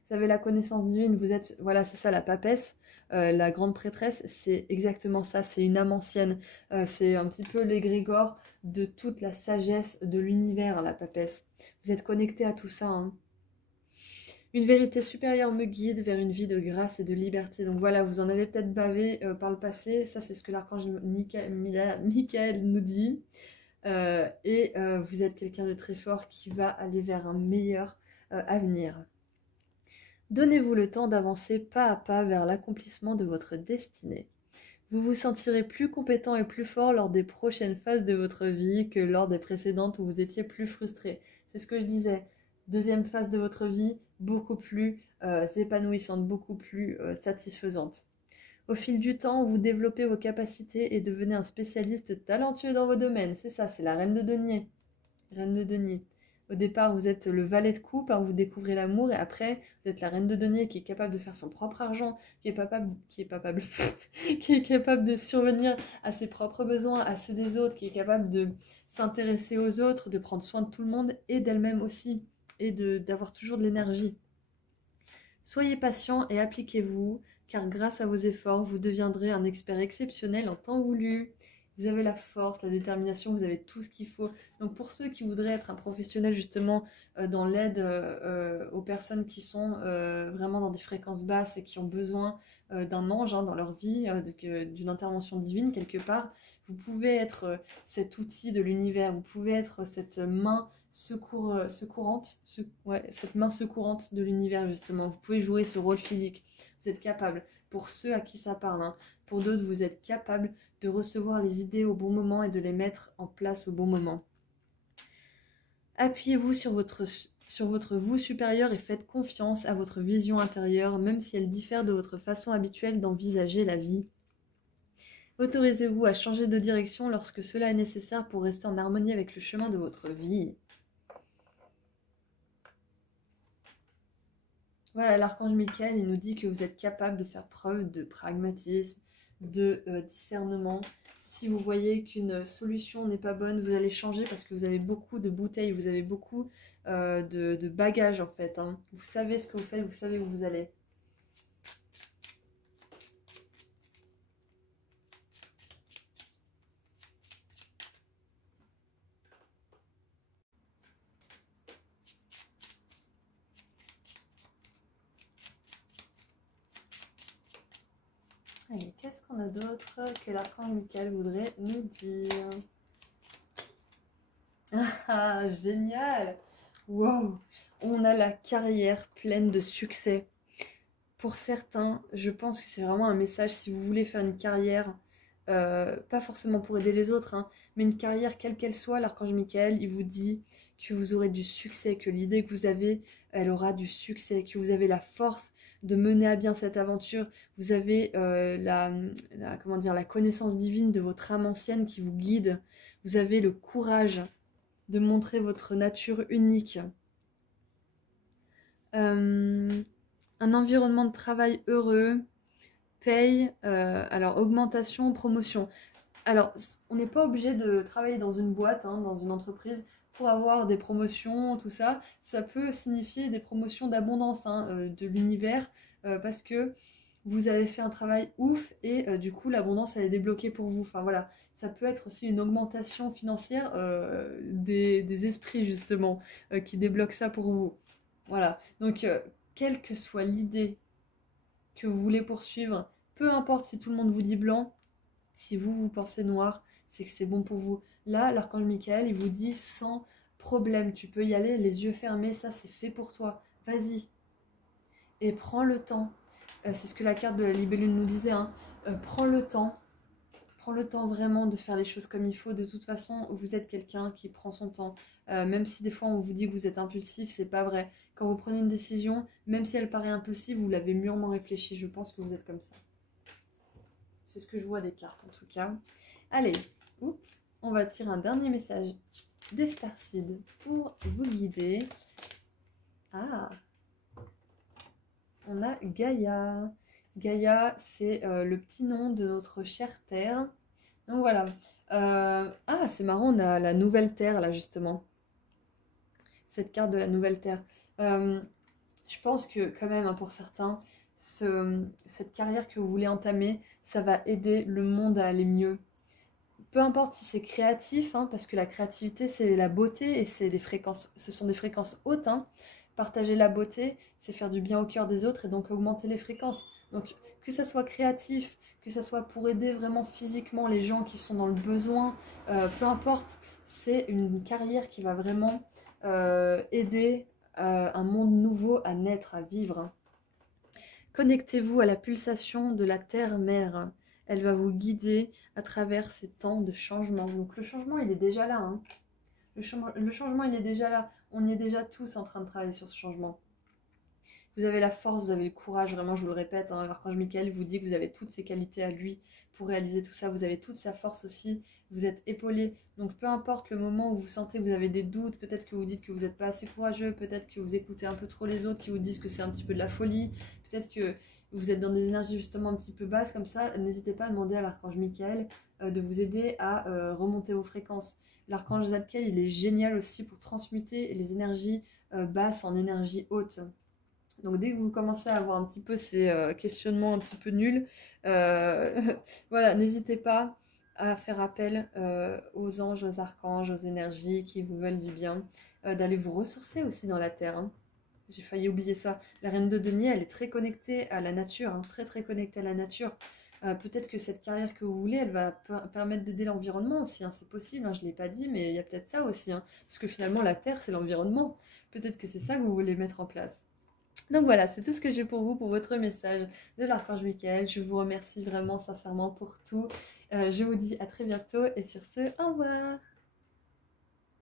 Vous avez la connaissance divine, vous êtes, voilà, c'est ça la papesse, la grande prêtresse, c'est exactement ça, c'est une âme ancienne, c'est un petit peu l'égrégore de toute la sagesse de l'univers, la papesse. Vous êtes connecté à tout ça, hein. Une vérité supérieure me guide vers une vie de grâce et de liberté. Donc voilà, vous en avez peut-être bavé par le passé, ça c'est ce que l'archange Michael nous dit. Vous êtes quelqu'un de très fort qui va aller vers un meilleur avenir. Donnez-vous le temps d'avancer pas à pas vers l'accomplissement de votre destinée. Vous vous sentirez plus compétent et plus fort lors des prochaines phases de votre vie que lors des précédentes où vous étiez plus frustré. C'est ce que je disais. Deuxième phase de votre vie, beaucoup plus épanouissante, beaucoup plus satisfaisante. Au fil du temps, vous développez vos capacités et devenez un spécialiste talentueux dans vos domaines. C'est ça, c'est la reine de denier. Reine de denier. Au départ, vous êtes le valet de coupe, hein, vous découvrez l'amour, et après, vous êtes la reine de denier qui est capable de faire son propre argent, qui est capable de survenir à ses propres besoins, à ceux des autres, qui est capable de s'intéresser aux autres, de prendre soin de tout le monde et d'elle-même aussi, et d'avoir toujours de l'énergie. Soyez patient et appliquez-vous, car grâce à vos efforts, vous deviendrez un expert exceptionnel en temps voulu. Vous avez la force, la détermination, vous avez tout ce qu'il faut. Donc pour ceux qui voudraient être un professionnel justement dans l'aide aux personnes qui sont vraiment dans des fréquences basses et qui ont besoin d'un ange dans leur vie, d'une intervention divine quelque part, vous pouvez être cet outil de l'univers, vous pouvez être cette main secourante, cette main secourante de l'univers justement. Vous pouvez jouer ce rôle physique, vous êtes capable. Pour ceux à qui ça parle, hein. Pour d'autres, vous êtes capable de recevoir les idées au bon moment et de les mettre en place au bon moment. Appuyez-vous sur votre vous supérieur et faites confiance à votre vision intérieure, même si elle diffère de votre façon habituelle d'envisager la vie. Autorisez-vous à changer de direction lorsque cela est nécessaire pour rester en harmonie avec le chemin de votre vie. Voilà, l'archange Michael, il nous dit que vous êtes capable de faire preuve de pragmatisme, de discernement. Si vous voyez qu'une solution n'est pas bonne, vous allez changer parce que vous avez beaucoup de bouteilles, vous avez beaucoup de bagages en fait, hein. Vous savez ce que vous faites, vous savez où vous allez. Allez, qu'est-ce qu'on a d'autre que l'archange Michael voudrait nous dire? Ah, génial! Wow! On a la carrière pleine de succès. Pour certains, je pense que c'est vraiment un message si vous voulez faire une carrière, pas forcément pour aider les autres, hein, mais une carrière quelle qu'elle soit, l'archange Michael, il vous dit que vous aurez du succès, que l'idée que vous avez, elle aura du succès, que vous avez la force de mener à bien cette aventure, vous avez la connaissance divine de votre âme ancienne qui vous guide, vous avez le courage de montrer votre nature unique. Un environnement de travail heureux, paye, alors augmentation, promotion. Alors, on n'est pas obligé de travailler dans une boîte, hein, dans une entreprise, pour avoir des promotions, tout ça. Ça peut signifier des promotions d'abondance hein, de l'univers, parce que vous avez fait un travail ouf et du coup l'abondance elle est débloquée pour vous. Enfin voilà, ça peut être aussi une augmentation financière des esprits justement qui débloquent ça pour vous. Voilà, donc quelle que soit l'idée que vous voulez poursuivre, peu importe si tout le monde vous dit blanc, si vous pensez noir, c'est que c'est bon pour vous. Là, l'archange Michael, il vous dit sans problème, tu peux y aller, les yeux fermés, ça c'est fait pour toi. Vas-y. Et prends le temps. C'est ce que la carte de la libellule nous disait. Hein. Prends le temps. Prends le temps vraiment de faire les choses comme il faut. De toute façon, vous êtes quelqu'un qui prend son temps. Même si des fois on vous dit que vous êtes impulsif, c'est pas vrai. Quand vous prenez une décision, même si elle paraît impulsive, vous l'avez mûrement réfléchi. Je pense que vous êtes comme ça. C'est ce que je vois des cartes en tout cas. Allez, on va tirer un dernier message des Starseeds pour vous guider. Ah, on a Gaïa. Gaïa, c'est le petit nom de notre chère Terre. Donc voilà. Ah, c'est marrant, on a la nouvelle Terre là justement. Cette carte de la nouvelle Terre. Je pense que quand même, hein, pour certains, cette carrière que vous voulez entamer, ça va aider le monde à aller mieux. Peu importe si c'est créatif, hein, parce que la créativité, c'est la beauté et c'est des fréquences, ce sont des fréquences hautes, hein. Partager la beauté, c'est faire du bien au cœur des autres et donc augmenter les fréquences. Donc que ça soit créatif, que ça soit pour aider vraiment physiquement les gens qui sont dans le besoin, peu importe, c'est une carrière qui va vraiment aider un monde nouveau à naître, à vivre, hein. Connectez-vous à la pulsation de la terre-mère. Elle va vous guider à travers ces temps de changement. Donc le changement, il est déjà là, hein. Le changement, il est déjà là. On y est déjà tous en train de travailler sur ce changement. Vous avez la force, vous avez le courage, vraiment, je vous le répète, hein, l'archange Michael vous dit que vous avez toutes ses qualités à lui pour réaliser tout ça. Vous avez toute sa force aussi, vous êtes épaulé. Donc peu importe le moment où vous sentez que vous avez des doutes, peut-être que vous dites que vous n'êtes pas assez courageux, peut-être que vous écoutez un peu trop les autres qui vous disent que c'est un petit peu de la folie, peut-être que vous êtes dans des énergies justement un petit peu basses comme ça, n'hésitez pas à demander à l'archange Michael de vous aider à remonter vos fréquences. L'archange Zadkiel, il est génial aussi pour transmuter les énergies basses en énergie haute. Donc dès que vous commencez à avoir un petit peu ces questionnements un petit peu nuls, voilà, n'hésitez pas à faire appel aux anges, aux archanges, aux énergies qui vous veulent du bien, d'aller vous ressourcer aussi dans la terre, hein. J'ai failli oublier ça. La reine de denier, elle est très connectée à la nature, hein, très très connectée à la nature. Peut-être que cette carrière que vous voulez, elle va permettre d'aider l'environnement aussi, hein, c'est possible, hein, je ne l'ai pas dit, mais il y a peut-être ça aussi, hein, parce que finalement la terre c'est l'environnement. Peut-être que c'est ça que vous voulez mettre en place. Donc voilà, c'est tout ce que j'ai pour vous, pour votre message de l'archange Michael. Je vous remercie vraiment sincèrement pour tout. Je vous dis à très bientôt et sur ce, au revoir.